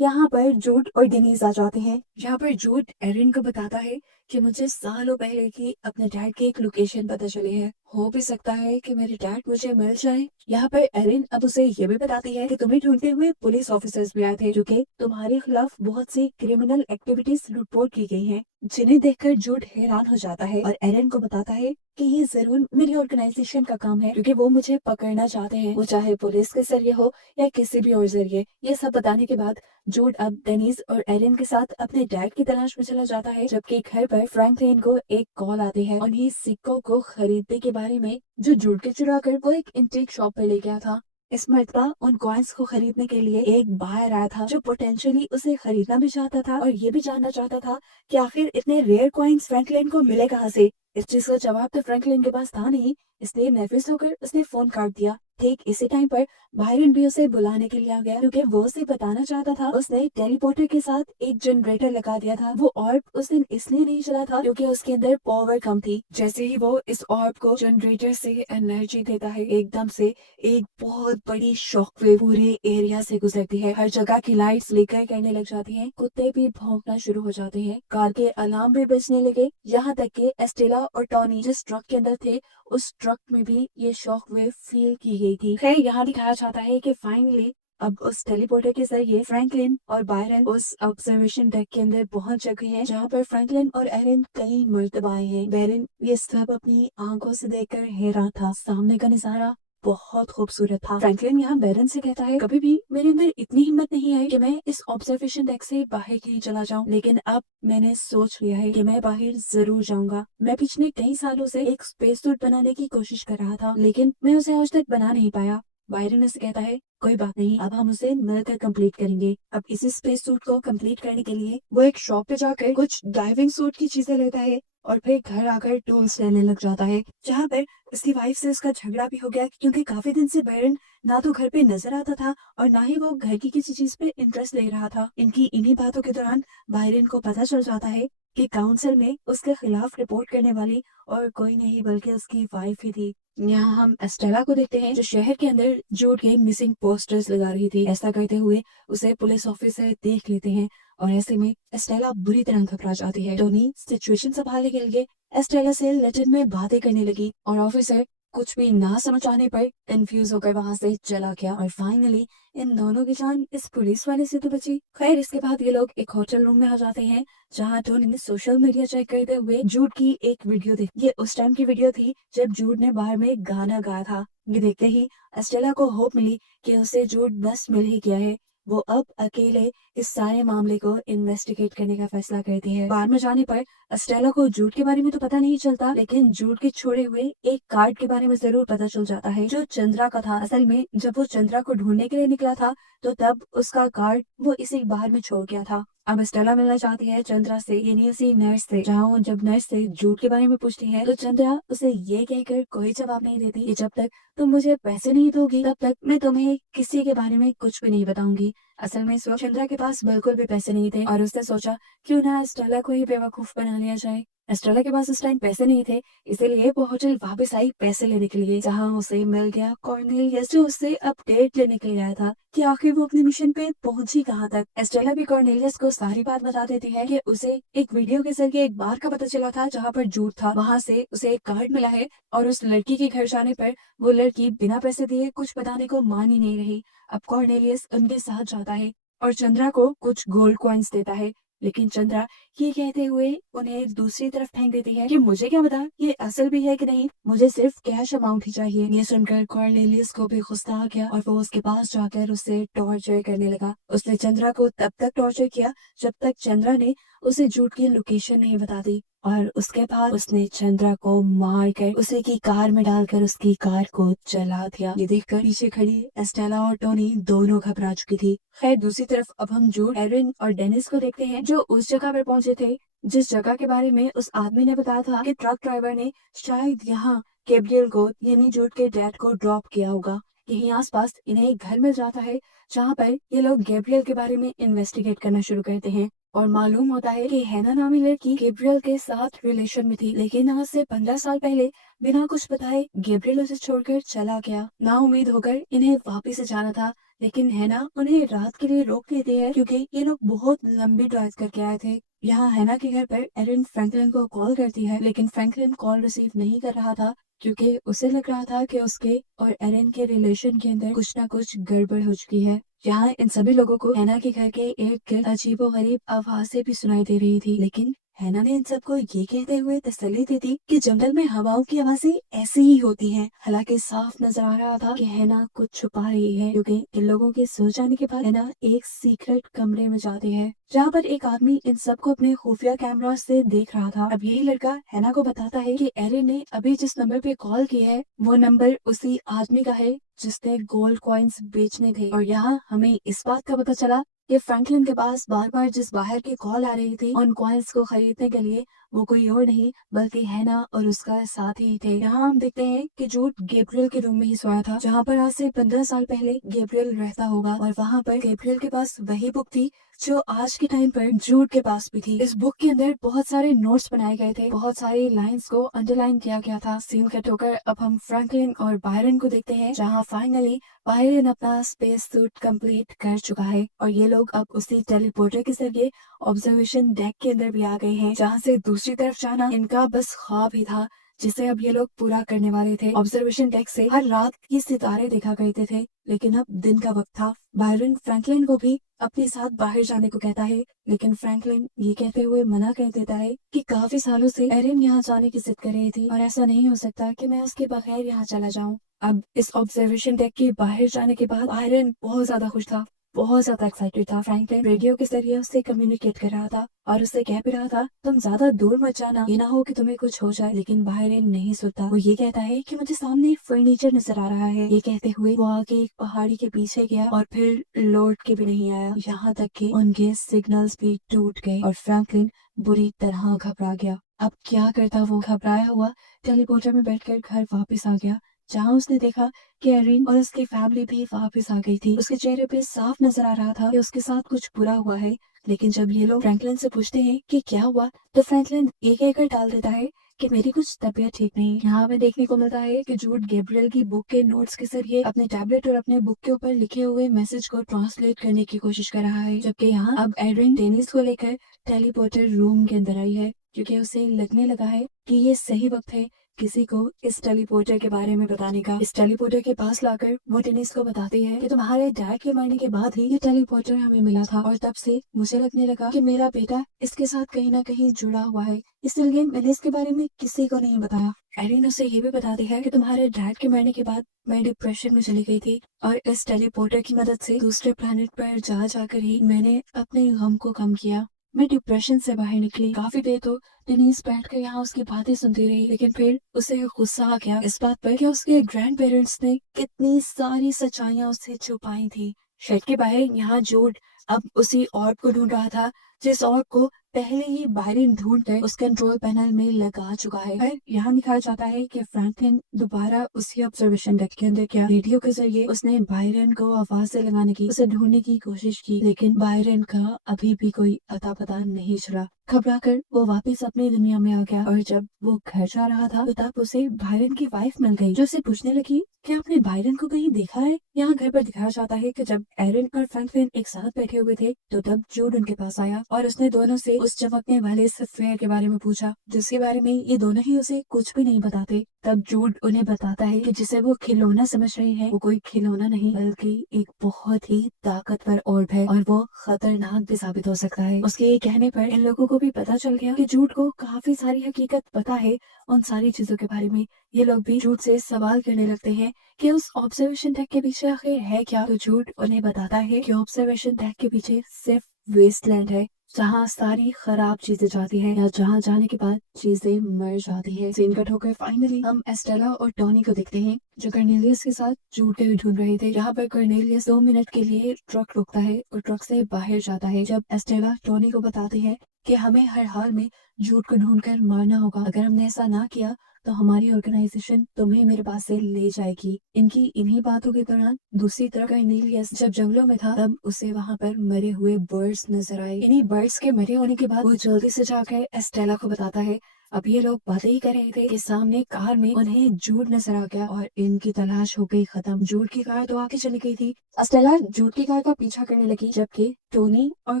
यहाँ पर जूड और डेनीज आ जाते हैं। यहाँ पर जूड एरिन को बताता है कि मुझे सालों पहले की अपने डैड की एक लोकेशन पता चली है, हो भी सकता है कि मेरे डैड मुझे मिल जाए। यहाँ पर एरिन अब उसे ये भी बताती है कि तुम्हें ढूंढते हुए पुलिस ऑफिसर्स भी आए थे, जो कि तुम्हारे खिलाफ बहुत सी क्रिमिनल एक्टिविटीज रिपोर्ट की गई हैं, जिन्हें देखकर जूड हैरान हो जाता है और एरिन को बताता है कि ये जरूर मेरी ऑर्गेनाइजेशन का काम है, क्योंकि वो मुझे पकड़ना चाहते हैं, वो चाहे पुलिस के जरिए हो या किसी भी और जरिए। ये सब बताने के बाद जूड अब डेनीज और एरिन के साथ अपने डैड की तलाश में चला जाता है, जबकि घर पर फ्रैंकलिन को एक कॉल आती है उन्हीं सिक्कों को खरीदने के बारे में जो जूड के चुरा कर वो एक इंटीक शॉप पे ले गया था। इस मर्तबा उन कॉइन्स को खरीदने के लिए एक बायर आया था जो पोटेंशियली उसे खरीदना भी चाहता था और ये भी जानना चाहता था कि आखिर इतने रेयर कॉइन्स फ्रैंकलिन को मिले कहाँ से। इस चीज का जवाब तो फ्रैंकलिन के पास था नहीं, इसलिए नर्वस होकर उसने फोन काट दिया। ठीक इसी टाइम पर बायरन भी उसे बुलाने के लिए आ गया, क्योंकि वो उसे बताना चाहता था उसने टेलीपोर्टर के साथ एक जनरेटर लगा दिया था। वो ऑर्ब उस दिन इसलिए नहीं चला था क्योंकि उसके अंदर पावर कम थी। जैसे ही वो इस ऑर्ब को जनरेटर से एनर्जी देता है, एकदम से एक बहुत बड़ी शॉकवेव पूरे एरिया से गुजरती है। हर जगह की लाइट्स फ्लिकर करने लग जाती हैं, कुत्ते भी भौंकना शुरू हो जाते हैं, कार के अलार्म भी बजने लगे, यहाँ तक कि एस्टेला और टॉनी जिस ट्रक के अंदर थे उस ट्रक में भी ये शॉक वेव फील की गई थी। खैर यहाँ दिखाया जाता है कि फाइनली अब उस टेलीपोर्टर के जरिए फ्रैंकलिन और बायरन उस ऑब्जर्वेशन डेक के अंदर पहुंच चुके हैं, जहाँ पर फ्रैंकलिन और एरिन कई मर्तबा आए हैं। बायरन ये सब अपनी आंखों से देखकर हैरान था। सामने का नजारा बहुत खूबसूरत था। फ्रैंकलिन यहाँ बैरन से कहता है कभी भी मेरे अंदर इतनी हिम्मत नहीं आई कि मैं इस ऑब्जर्वेशन डेक से बाहर ही चला जाऊं, लेकिन अब मैंने सोच लिया है कि मैं बाहर जरूर जाऊंगा। मैं पिछले कई सालों से एक स्पेस सूट बनाने की कोशिश कर रहा था, लेकिन मैं उसे आज तक बना नहीं पाया। बायरन से कहता है कोई बात नहीं, अब हम उसे मिलकर कंप्लीट करेंगे। अब इसी स्पेस सूट को कंप्लीट करने के लिए वो एक शॉप पे जाकर कुछ डाइविंग सूट की चीजें लेता है और फिर घर आकर टूल्स लेने लग जाता है, जहाँ पर उसकी वाइफ से उसका झगड़ा भी हो गया, क्योंकि काफी दिन से बायरन ना तो घर पे नजर आता था और ना ही वो घर की किसी चीज पे इंटरेस्ट ले रहा था। इनकी इन्हीं बातों के दौरान बायरन को पता चल जाता है कि काउंसिल में उसके खिलाफ रिपोर्ट करने वाली और कोई नहीं बल्कि उसकी वाइफ ही थी। यहाँ हम एस्टेला को देखते हैं जो शहर के अंदर जूड के मिसिंग पोस्टर्स लगा रही थी। ऐसा करते हुए उसे पुलिस ऑफिसर देख लेते हैं और ऐसे में एस्टेला बुरी तरह घबरा जाती है। टोनी सिचुएशन संभालने के लिए एस्टेला से लैटिन में बातें करने लगी और ऑफिसर कुछ भी ना समझ आने पर कंफ्यूज होकर वहां से चला गया और फाइनली इन दोनों की जान इस पुलिस वाले से तो बची। खैर इसके बाद ये लोग एक होटल रूम में आ जाते हैं, जहाँ टोनी ने सोशल मीडिया चेक करते हुए जूड की एक वीडियो देखी। ये उस टाइम की वीडियो थी जब जूड ने बाहर में गाना गाया था। ये देखते ही एस्टेला को होप मिली कि उसे जूड बस मिल ही गया है। वो अब अकेले इस सारे मामले को इन्वेस्टिगेट करने का फैसला करती है। बार में जाने पर एस्टेला को जूड के बारे में तो पता नहीं चलता, लेकिन जूड के छोड़े हुए एक कार्ड के बारे में जरूर पता चल जाता है जो चंद्रा का था। असल में जब वो चंद्रा को ढूंढने के लिए निकला था तो तब उसका कार्ड वो इसी बाहर में छोड़ गया था। अब एस्टेला मिलना चाहती है चंद्रा से, यानी उसी नर्स से, जहाँ वो जब नर्स से जूड के बारे में पूछती है तो चंद्रा उसे ये कहकर कोई जवाब नहीं देती कि जब तक तुम मुझे पैसे नहीं दोगी तब तक मैं तुम्हें किसी के बारे में कुछ भी नहीं बताऊंगी। असल में इस वक्त चंद्रा के पास बिल्कुल भी पैसे नहीं थे और उसने सोचा क्यों ना एस्टेला को ही बेवकूफ बना लिया जाए। एस्ट्रेला के पास उस टाइम पैसे नहीं थे, इसीलिए वो होटल वापस आई पैसे लेने के लिए, जहाँ उसे मिल गया कॉर्नेलियस, जो उससे अपडेट लेने के लिए आया था कि आखिर वो अपने मिशन पे पहुंची कहाँ तक। एस्ट्रेला भी कॉर्नेलियस को सारी बात बता देती है कि उसे एक वीडियो के जरिए एक बार का पता चला था जहाँ पर झूठ था, वहाँ से उसे एक कार्ड मिला है और उस लड़की के घर जाने पर वो लड़की बिना पैसे दिए कुछ बताने को मान ही नहीं रही। अब कॉर्नेलियस उनके साथ जाता है और चंद्रा को कुछ गोल्ड कॉइन्स देता है, लेकिन चंद्रा ये कहते हुए उन्हें दूसरी तरफ फेंक देती है कि मुझे क्या पता ये असल भी है कि नहीं, मुझे सिर्फ कैश अमाउंट ही चाहिए। ये सुनकर कॉर्नेलियस को भी गुस्सा आ गया और वो उसके पास जाकर उससे टॉर्चर करने लगा। उसने चंद्रा को तब तक टॉर्चर किया जब तक चंद्रा ने उसे झूठ की लोकेशन नहीं बता दी, और उसके बाद उसने चंद्रा को मार कर उसे की कार में डालकर उसकी कार को जला दिया। ये देखकर पीछे खड़ी एस्टेला और टोनी दोनों घबरा चुकी थी। खैर दूसरी तरफ अब हम जूड, एरिन और डेनिस को देखते हैं, जो उस जगह पर पहुंचे थे जिस जगह के बारे में उस आदमी ने बताया था कि ट्रक ड्राइवर ने शायद यहाँ गैब्रियल को यानी जूड के डैड को ड्रॉप किया होगा। यहीं आसपास इन्हें एक घर मिल जाता है जहाँ पर ये लोग गैब्रियल के बारे में इन्वेस्टिगेट करना शुरू करते हैं और मालूम होता है कि हैना नामी लड़की गैब्रियल के साथ रिलेशन में थी, लेकिन आज से 15 साल पहले बिना कुछ बताए गैब्रियल उसे छोड़कर चला गया। ना उम्मीद होकर इन्हें वापिस से जाना था, लेकिन हैना उन्हें रात के लिए रोक लेती है क्योंकि ये लोग बहुत लंबी ड्राइव करके आए थे। यहाँ हैना के घर पर एरिन फ्रैंकलिन को कॉल करती है, लेकिन फ्रैंकलिन कॉल रिसीव नहीं कर रहा था क्योंकि उसे लग रहा था कि उसके और एरिन के रिलेशन के अंदर कुछ ना कुछ गड़बड़ हो चुकी है। यहाँ इन सभी लोगों को हैना के घर के इर्द गिर्द अजीबोगरीब आवाजें भी सुनाई दे रही थी, लेकिन हैना ने इन सबको ये कहते हुए तसल्ली दी थी कि जंगल में हवाओं की आवाजें ऐसी ही होती हैं। हालांकि साफ नजर आ रहा था कि हैना कुछ छुपा रही है, क्योंकि इन लोगों के सो जाने के बाद हैना एक सीक्रेट कमरे में जाती है जहाँ पर एक आदमी इन सबको अपने खुफिया कैमरा से देख रहा था। अब यही लड़का हैना को बताता है कि एरिन ने अभी जिस नंबर पे कॉल की है वो नंबर उसी आदमी का है जिसने गोल्ड कॉइन्स बेचने थे। और यहाँ हमें इस बात का पता चला कि फ्रैंकलिन के पास बार बार जिस बाहर की कॉल आ रही थी उन कॉइन्स को खरीदने के लिए, वो कोई और नहीं बल्कि हैना और उसका साथी ही थे। यहाँ हम देखते हैं कि जूड गैब्रियल के रूम में ही सोया था जहाँ पर आज से 15 साल पहले गैब्रियल रहता होगा, और वहाँ पर गैब्रियल के पास वही बुक थी जो आज के टाइम पर जूड के पास भी थी। इस बुक के अंदर बहुत सारे नोट्स बनाए गए थे, बहुत सारी लाइंस को अंडरलाइन किया गया था। सीन कट होकर अब हम फ्रैंकलिन और बायरन को देखते हैं जहाँ फाइनली बायरन अपना स्पेस सूट कंप्लीट कर चुका है और ये लोग अब उसी टेलीपोर्टर के जरिए ऑब्जर्वेशन डेक के अंदर भी आ गए हैं, जहाँ से दूसरी तरफ जाना इनका बस ख्वाब ही था जिसे अब ये लोग पूरा करने वाले थे। ऑब्जर्वेशन डेक से हर रात ये सितारे देखा करते थे, लेकिन अब दिन का वक्त था। बायरन फ्रैंकलिन को भी अपने साथ बाहर जाने को कहता है, लेकिन फ्रैंकलिन ये कहते हुए मना कर देता है कि काफी सालों से एरिन यहाँ जाने की जिद कर रही थी और ऐसा नहीं हो सकता कि मैं उसके बगैर यहाँ चला जाऊँ। अब इस ऑब्जर्वेशन डेक के बाहर जाने के बाद बायरन बहुत ज्यादा खुश था, बहुत ज्यादा एक्साइटेड था। फ्रैंकलिन रेडियो के जरिए उससे कम्युनिकेट कर रहा था और उससे कह भी रहा था तुम ज्यादा दूर मत जाना, ये ना हो कि तुम्हें कुछ हो जाए। लेकिन बायरन नहीं सुनता। वो ये कहता है कि मुझे सामने फर्नीचर नजर आ रहा है। ये कहते हुए वो आगे एक पहाड़ी के पीछे गया और फिर लौट के भी नहीं आया, यहाँ तक कि उनके सिग्नल्स भी टूट गए और फ्रैंकलिन बुरी तरह घबरा गया। अब क्या करता, वो घबराया हुआ टेलीपोर्टर में बैठकर घर वापस आ गया, जहाँ उसने देखा कि एरिन और उसकी फैमिली भी वापस आ गई थी। उसके चेहरे पे साफ नजर आ रहा था कि उसके साथ कुछ बुरा हुआ है। लेकिन जब ये लोग फ्रैंकलिन से पूछते हैं कि क्या हुआ, तो फ्रैंकलिन ये कहकर टाल देता है कि मेरी कुछ तबीयत ठीक नहीं। यहाँ हमें देखने को मिलता है कि जूड गैब्रियल की बुक के नोट्स के जरिए अपने टैबलेट और अपने बुक के ऊपर लिखे हुए मैसेज को ट्रांसलेट करने की कोशिश कर रहा है, जबकि यहाँ अब एरिन डेनिस को लेकर टेलीपोर्टर रूम के अंदर आई है क्योंकि उसे लगने लगा है कि ये सही वक्त है किसी को इस टेलीपोर्टर के बारे में बताने का। इस टेलीपोर्टर के पास लाकर वो डेनिस को बताती है कि तुम्हारे डैड के मरने के बाद ही ये टेलीपोर्टर हमें मिला था और तब से मुझे लगने लगा कि मेरा बेटा इसके साथ कहीं ना कहीं जुड़ा हुआ है, इसलिए मैंने इसके बारे में किसी को नहीं बताया। एरिन उसे ये भी बताती है कि तुम्हारे डैड के मरने के बाद मैं डिप्रेशन में चली गई थी और इस टेलीपोर्टर की मदद से दूसरे प्लेनेट पर जा जाकर ही मैंने अपने गम को कम किया। मैं डिप्रेशन से बाहर निकली। काफी देर तो डेनिस बैठकर यहाँ उसकी बातें सुनती रही, लेकिन फिर उसे गुस्सा आ गया इस बात पर कि उसके ग्रैंड पेरेंट्स ने कितनी सारी सच्चाइयां उससे छुपाई थी। शेड के बाहर यहाँ जूड अब उसी ऑर्ब को ढूंढ रहा था जिस ऑर्ब को पहले ही बायरन ढूंढ कर उस कंट्रोल पैनल में लगा चुका है। फिर यहाँ दिखाया जाता है कि फ्रैंकलिन दोबारा उसी ऑब्जर्वेशन डेक के अंदर क्या रेडियो के जरिए उसने बायरन को आवाज लगाने की, उसे ढूंढने की कोशिश की, लेकिन बायरन का अभी भी कोई अता पता नहीं चला। घबरा कर वो वापस अपनी दुनिया में आ गया और जब वो घर जा रहा था तो तब उसे बायरन की वाइफ मिल गई, जो उसे पूछने लगी कि आपने बायरन को कहीं देखा है। यहाँ घर पर दिखाया जाता है कि जब एरन और फ्रैंकलिन एक साथ बैठे हुए थे तो तब जूड उनके पास आया और उसने दोनों से उस चमकने वाले सफेयर के बारे में पूछा, जिसके बारे में ये दोनों ही उसे कुछ भी नहीं बताते। तब जूड उन्हें बताता है कि जिसे वो खिलौना समझ रहे हैं वो कोई खिलौना नहीं बल्कि एक बहुत ही ताकतवर ऑर्ब है और वो खतरनाक भी साबित हो सकता है। उसके कहने पर इन लोगों को भी पता चल गया कि जूड को काफी सारी हकीकत पता है उन सारी चीजों के बारे में। ये लोग भी जूड से सवाल करने लगते हैं कि उस ऑब्जर्वेशन डेक के पीछे आखिर है क्या। तो जूड उन्हें बताता है कि ऑब्जर्वेशन डेक के पीछे सिर्फ वेस्टलैंड है, जहाँ सारी खराब चीजें जाती है या जहाँ जाने के बाद चीजें मर जाती है। सीन कट होकर फाइनली हम एस्टेला और टॉनी को देखते हैं जो कर्नेलियस के साथ जूड को ढूंढ रहे थे। यहाँ पर कर्नेलियस 2 मिनट के लिए ट्रक रोकता है और ट्रक से बाहर जाता है। जब एस्टेला टॉनी को बताती है कि हमें हर हाल में जूड को ढूंढकर मारना होगा, अगर हमने ऐसा ना किया तो हमारी ऑर्गेनाइजेशन तुम्हें मेरे पास से ले जाएगी। इनकी इन्हीं बातों के दौरान दूसरी तरफ कर्नेलियस जब जंगलों में था तब उसे वहाँ पर मरे हुए बर्ड्स नजर आए। इन्हीं बर्ड्स के मरे होने के बाद वो जल्दी से जाकर एस्टेला को बताता है। अब ये लोग बातें ही कर रहे थे कि सामने कार में उन्हें जूड नजर आ गया और इनकी तलाश हो गई खत्म। जूड की कार तो आगे चली गई थी। एस्टेला जूड की कार का पीछा करने लगी जबकि टोनी और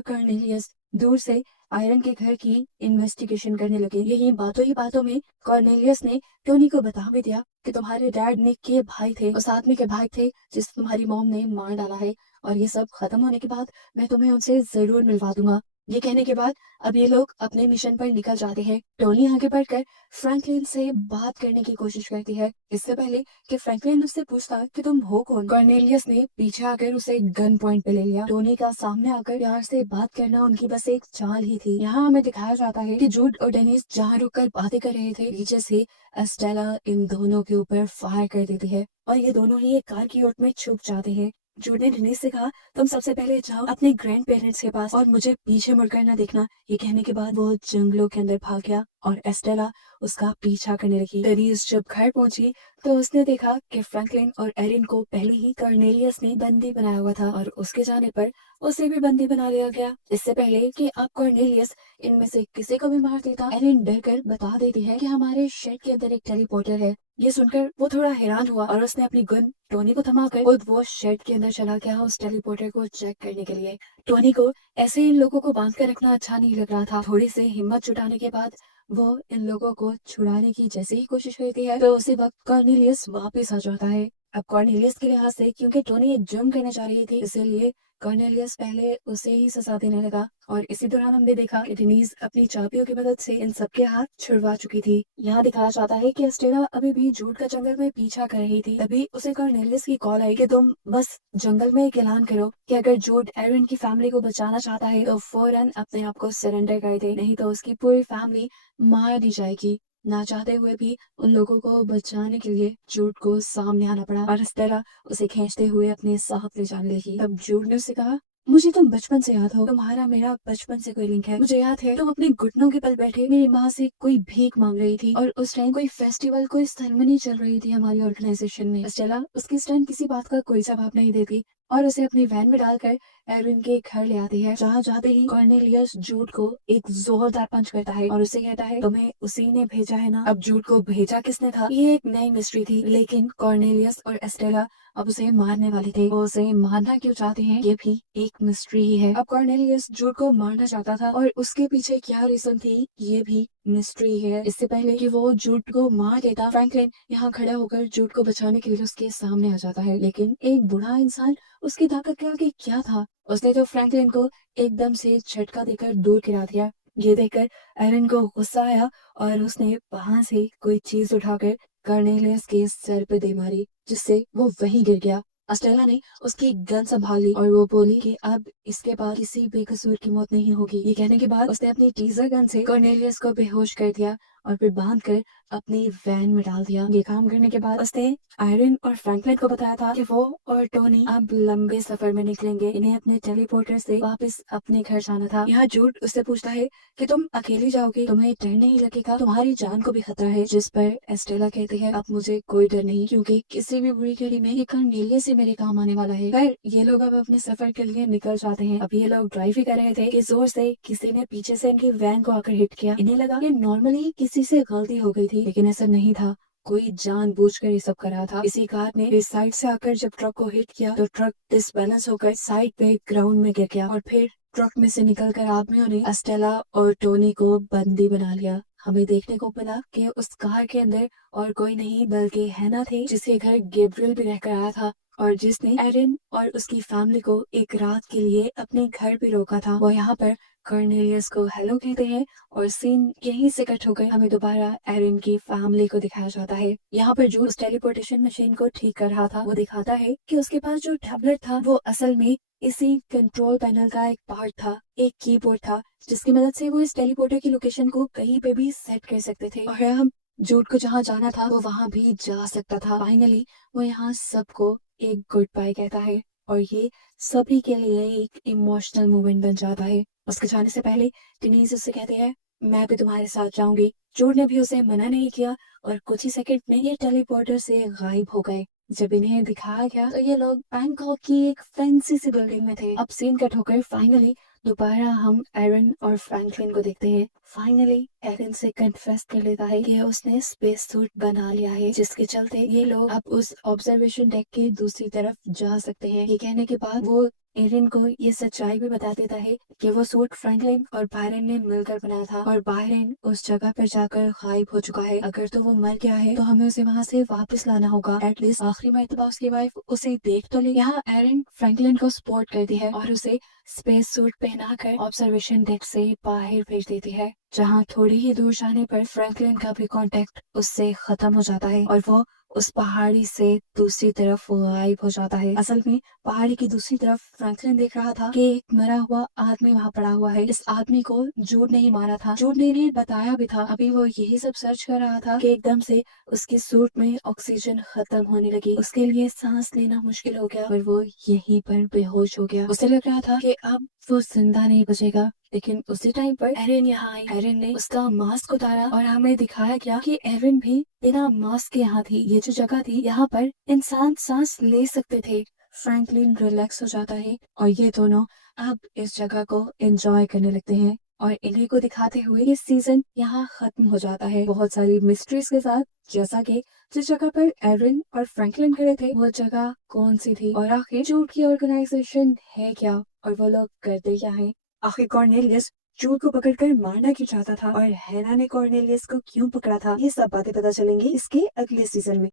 कर्नेलियस दूर से आयरन के घर की इन्वेस्टिगेशन करने लगे। यही बातों में कॉर्नेलियस ने टोनी को बता भी दिया कि तुम्हारे डैड निक के भाई थे, उस आदमी के भाई थे जिसे तुम्हारी मॉम ने मार डाला है और ये सब खत्म होने के बाद मैं तुम्हें उनसे जरूर मिलवा दूंगा। ये कहने के बाद अब ये लोग अपने मिशन पर निकल जाते हैं। टोनी आगे बढ़कर फ्रैंकलिन से बात करने की कोशिश करती है इससे पहले कि फ्रैंकलिन उससे पूछता कि तुम हो कौन। कॉर्नेलियस ने पीछे आकर उसे गन पॉइंट पे ले लिया। टोनी का सामने आकर प्यार से बात करना उनकी बस एक चाल ही थी। यहाँ हमें दिखाया जाता है कि जूड और डेनिस जहाँ रुककर बातें कर रहे थे पीछे से एस्टेला इन दोनों के ऊपर फायर कर देती है और ये दोनों ही एक कार की ओट में छुप जाते हैं। जूड ने डेनिस से कहा तुम सबसे पहले जाओ अपने ग्रैंड पेरेंट्स के पास और मुझे पीछे मुड़कर न देखना। ये कहने के बाद वो जंगलों के अंदर भाग गया और एस्टेला उसका पीछा करने लगी। डेनिस जब घर पहुंची तो उसने देखा कि फ्रैंकलिन और एरिन को पहले ही कॉर्नेलियस ने बंदी बनाया हुआ था और उसके जाने पर उसे भी बंदी बना लिया गया। इससे पहले कि अब कॉर्नेलियस इनमें से किसी को भी मार देता, एरिन डरकर बता देती है कि हमारे शेड के अंदर एक टेलीपोर्टर है। ये सुनकर वो थोड़ा हैरान हुआ और उसने अपनी गन टोनी को थमाकर खुद वो शेड के अंदर चला गया उस टेलीपोर्टर को चेक करने के लिए। टोनी को ऐसे इन लोगों को बांध कर रखना अच्छा नहीं लग रहा था। थोड़ी सी हिम्मत जुटाने के बाद वो इन लोगों को छुड़ाने की जैसे ही कोशिश करती है तो उसी वक्त कॉर्नेलियस वापस आ जाता है। अब कॉर्नेलियस के लिहाज से क्योंकि टोनी एक जुर्म करने जा रही थी इसलिए कॉर्नेलियस पहले उसे ही सजा देने लगा और इसी दौरान हमने देखा कि डेनिस अपनी चाबियों की मदद से इन सबके हाथ छुड़वा चुकी थी। यहाँ दिखाया जाता है कि एस्टेला अभी भी जूड का जंगल में पीछा कर रही थी। तभी उसे कॉर्नेलियस की कॉल आई कि तुम बस जंगल में एक ऐलान करो कि अगर जूड एरिन की फैमिली को बचाना चाहता है तो फौरन अपने आप को सरेंडर कर दे, नहीं तो उसकी पूरी फैमिली मार दी जाएगी। ना चाहते हुए भी उन लोगों को बचाने के लिए जूड को सामने आना पड़ा और एस्टेला उसे खींचते हुए अपने साथ ले जाने लगी। तब जूड ने उसे कहा मुझे तुम बचपन से याद हो, तुम्हारा मेरा बचपन से कोई लिंक है। मुझे याद है तुम अपने घुटनों के बल बैठे मेरी माँ से कोई भीख मांग रही थी और उस टाइम कोई फेस्टिवल कोई सेरेमनी चल रही थी हमारी ऑर्गेनाइजेशन में। एस्टेला उसकी इस टाइम किसी बात का कोई जवाब नहीं देती और उसे अपनी वैन में डालकर एरिन के घर ले आती है। जहाँ जाते ही कॉर्नेलियस जूड को एक जोरदार पंच करता है और उसे कहता है तुम्हें उसी ने भेजा है ना। अब जूड को भेजा किसने था ये एक नई मिस्ट्री थी, लेकिन कॉर्नेलियस और एस्टेला अब उसे मारने वाले थे। वो उसे मारना क्यों चाहते हैं ये भी एक मिस्ट्री ही है। अब कॉर्नेलियस जूड को मारना चाहता था और उसके पीछे क्या रीजन थी ये भी मिस्ट्री है। इससे पहले कि वो जूड को मार देता फ्रैंकलिन यहाँ खड़ा होकर जूड को बचाने के लिए उसके सामने आ जाता है, लेकिन एक बूढ़ा इंसान उसकी ताकत के आगे क्या था। उसने तो फ्रैंकलिन को एकदम से झटका देकर दूर गिरा दिया। ये देखकर एरिन को गुस्सा आया और उसने वहां से कोई चीज उठाकर कॉर्नेलियस के सर पे दे मारी जिससे वो वहीं गिर गया। एस्टेला ने उसकी गन संभाल ली और वो बोली कि अब इसके बाद किसी बेकसूर की मौत नहीं होगी। ये कहने के बाद उसने अपनी टीजर गन से कॉर्नेलियस को बेहोश कर दिया और फिर बांध कर अपनी वैन में डाल दिया। ये काम करने के बाद उसने आयरन और फ्रैंकलिन को बताया था कि वो और टोनी अब लंबे सफर में निकलेंगे, इन्हें अपने टेलीपोर्टर से वापस अपने घर जाना था। यहाँ जूड उससे पूछता है कि तुम अकेली जाओगी, तुम्हें डर नहीं लगेगा, तुम्हारी जान को भी खतरा है। जिस पर एस्टेला कहती है अब मुझे कोई डर नहीं, क्योंकि किसी भी बुरी घड़ी में ये कर्नेलियस से मेरे काम आने वाला है। फिर ये लोग अब अपने सफर के लिए निकल जाते हैं। अब ये लोग ड्राइव ही कर रहे थे कि जोर से किसी ने पीछे से इनकी वैन को आकर हिट किया। इन्हें लगा कि नॉर्मली किसी से गलती हो गई थी, लेकिन ऐसा नहीं था, कोई जानबूझकर ये सब कर रहा था। इसी कार ने इस साइड से आकर जब ट्रक को हिट किया तो ट्रक डिसबैलेंस होकर साइड पे ग्राउंड में गिर गया और फिर ट्रक में से निकलकर आदमियों ने एस्टेला और टोनी को बंदी बना लिया। हमें देखने को मिला कि उस कार के अंदर और कोई नहीं बल्कि हैना थे, जिसके घर गैब्रियल भी रहकर आया था और जिसने एरिन और उसकी फैमिली को एक रात के लिए अपने घर पे रोका था। वो यहाँ पर कॉर्नेलियस को हेलो कहते हैं और सीन यहीं से कट होकर हमें दोबारा एरिन की फैमिली को दिखाया जाता है। यहाँ पर जो उस टेलीपोर्टेशन मशीन को ठीक कर रहा था वो दिखाता है कि उसके पास जो टैबलेट था वो असल में इसी कंट्रोल पैनल का एक पार्ट था, एक कीबोर्ड था, जिसकी मदद से वो इस टेलीपोर्टर की लोकेशन को कहीं पे भी सेट कर सकते थे और हम जूड को जहाँ जाना था वो वहाँ भी जा सकता था। फाइनली वो यहाँ सबको एक गुड बाय कहता है और ये सभी के लिए एक इमोशनल मोमेंट बन जाता है। उसके जाने से पहले टिनीज उससे कहते हैं मैं भी तुम्हारे साथ जाऊंगी। जूड ने भी उसे मना नहीं किया और कुछ ही सेकंड में ये टेलीपोर्टर से गायब हो गए। जब इन्हें दिखाया गया तो ये लोग बैंकॉक की एक फैंसी सी बिल्डिंग में थे। अब सीन कट होकर फाइनली दोबारा हम एरन और फ्रैंकलिन को देखते हैं। फाइनली एरन से कन्फेस कर लेता है कि उसने स्पेस सूट बना लिया है, जिसके चलते ये लोग अब उस ऑब्जर्वेशन डेक के दूसरी तरफ जा सकते हैं। ये कहने के बाद वो एरिन को ये सच्चाई भी बता देता है कि वो सूट फ्रैंकलिन और बायरन ने मिलकर बनाया था और बायरन उस जगह पर जाकर गायब हो चुका है। अगर तो वो मर गया है तो हमें उसे वहाँ से वापस लाना होगा, एटलीस्ट आखिरी मर्तबा उसकी वाइफ उसे देख तो ले। यहाँ एरिन फ्रैंकलिन को सपोर्ट करती है और उसे स्पेस सूट पहनाकर ऑब्जर्वेशन डेक से बाहर भेज देती है, जहाँ थोड़ी ही दूर जाने पर फ्रैंकलिन का भी कांटेक्ट उससे खत्म हो जाता है और वो उस पहाड़ी से दूसरी तरफ गायब हो जाता है। असल में पहाड़ी की दूसरी तरफ फ्रैंकलिन देख रहा था कि एक मरा हुआ आदमी वहाँ पड़ा हुआ है। इस आदमी को जूड ने ही मारा था। जूड ने इन्हें बताया भी था। अभी वो यही सब सर्च कर रहा था कि एकदम से उसके सूट में ऑक्सीजन खत्म होने लगी। उसके लिए सांस लेना मुश्किल हो गया और वो यहीं पर बेहोश हो गया। उसे लग रहा था कि अब वो जिंदा नहीं बचेगा, लेकिन उसी टाइम पर एरिन यहाँ आई। एरिन ने उसका मास्क उतारा और हमें दिखाया गया कि एरिन भी बिना मास्क के यहाँ थी। ये जो जगह थी यहाँ पर इंसान सांस ले सकते थे। फ्रैंकलिन रिलैक्स हो जाता है और ये दोनों अब इस जगह को एंजॉय करने लगते हैं और इन्हीं को दिखाते हुए ये सीजन यहाँ खत्म हो जाता है बहुत सारी मिस्ट्रीज के साथ, जैसा कि जिस जगह पर एरिन और फ्रैंकलिन खड़े थे वो जगह कौन सी थी और आखिर जूड की ऑर्गेनाइजेशन है क्या और वो लोग करते क्या हैं। आखिर कॉर्नेलियस जूड को पकड़कर मारना क्यों चाहता था और हैना ने कॉर्नेलियस को क्यों पकड़ा था, ये सब बातें पता चलेंगी इसके अगले सीजन में।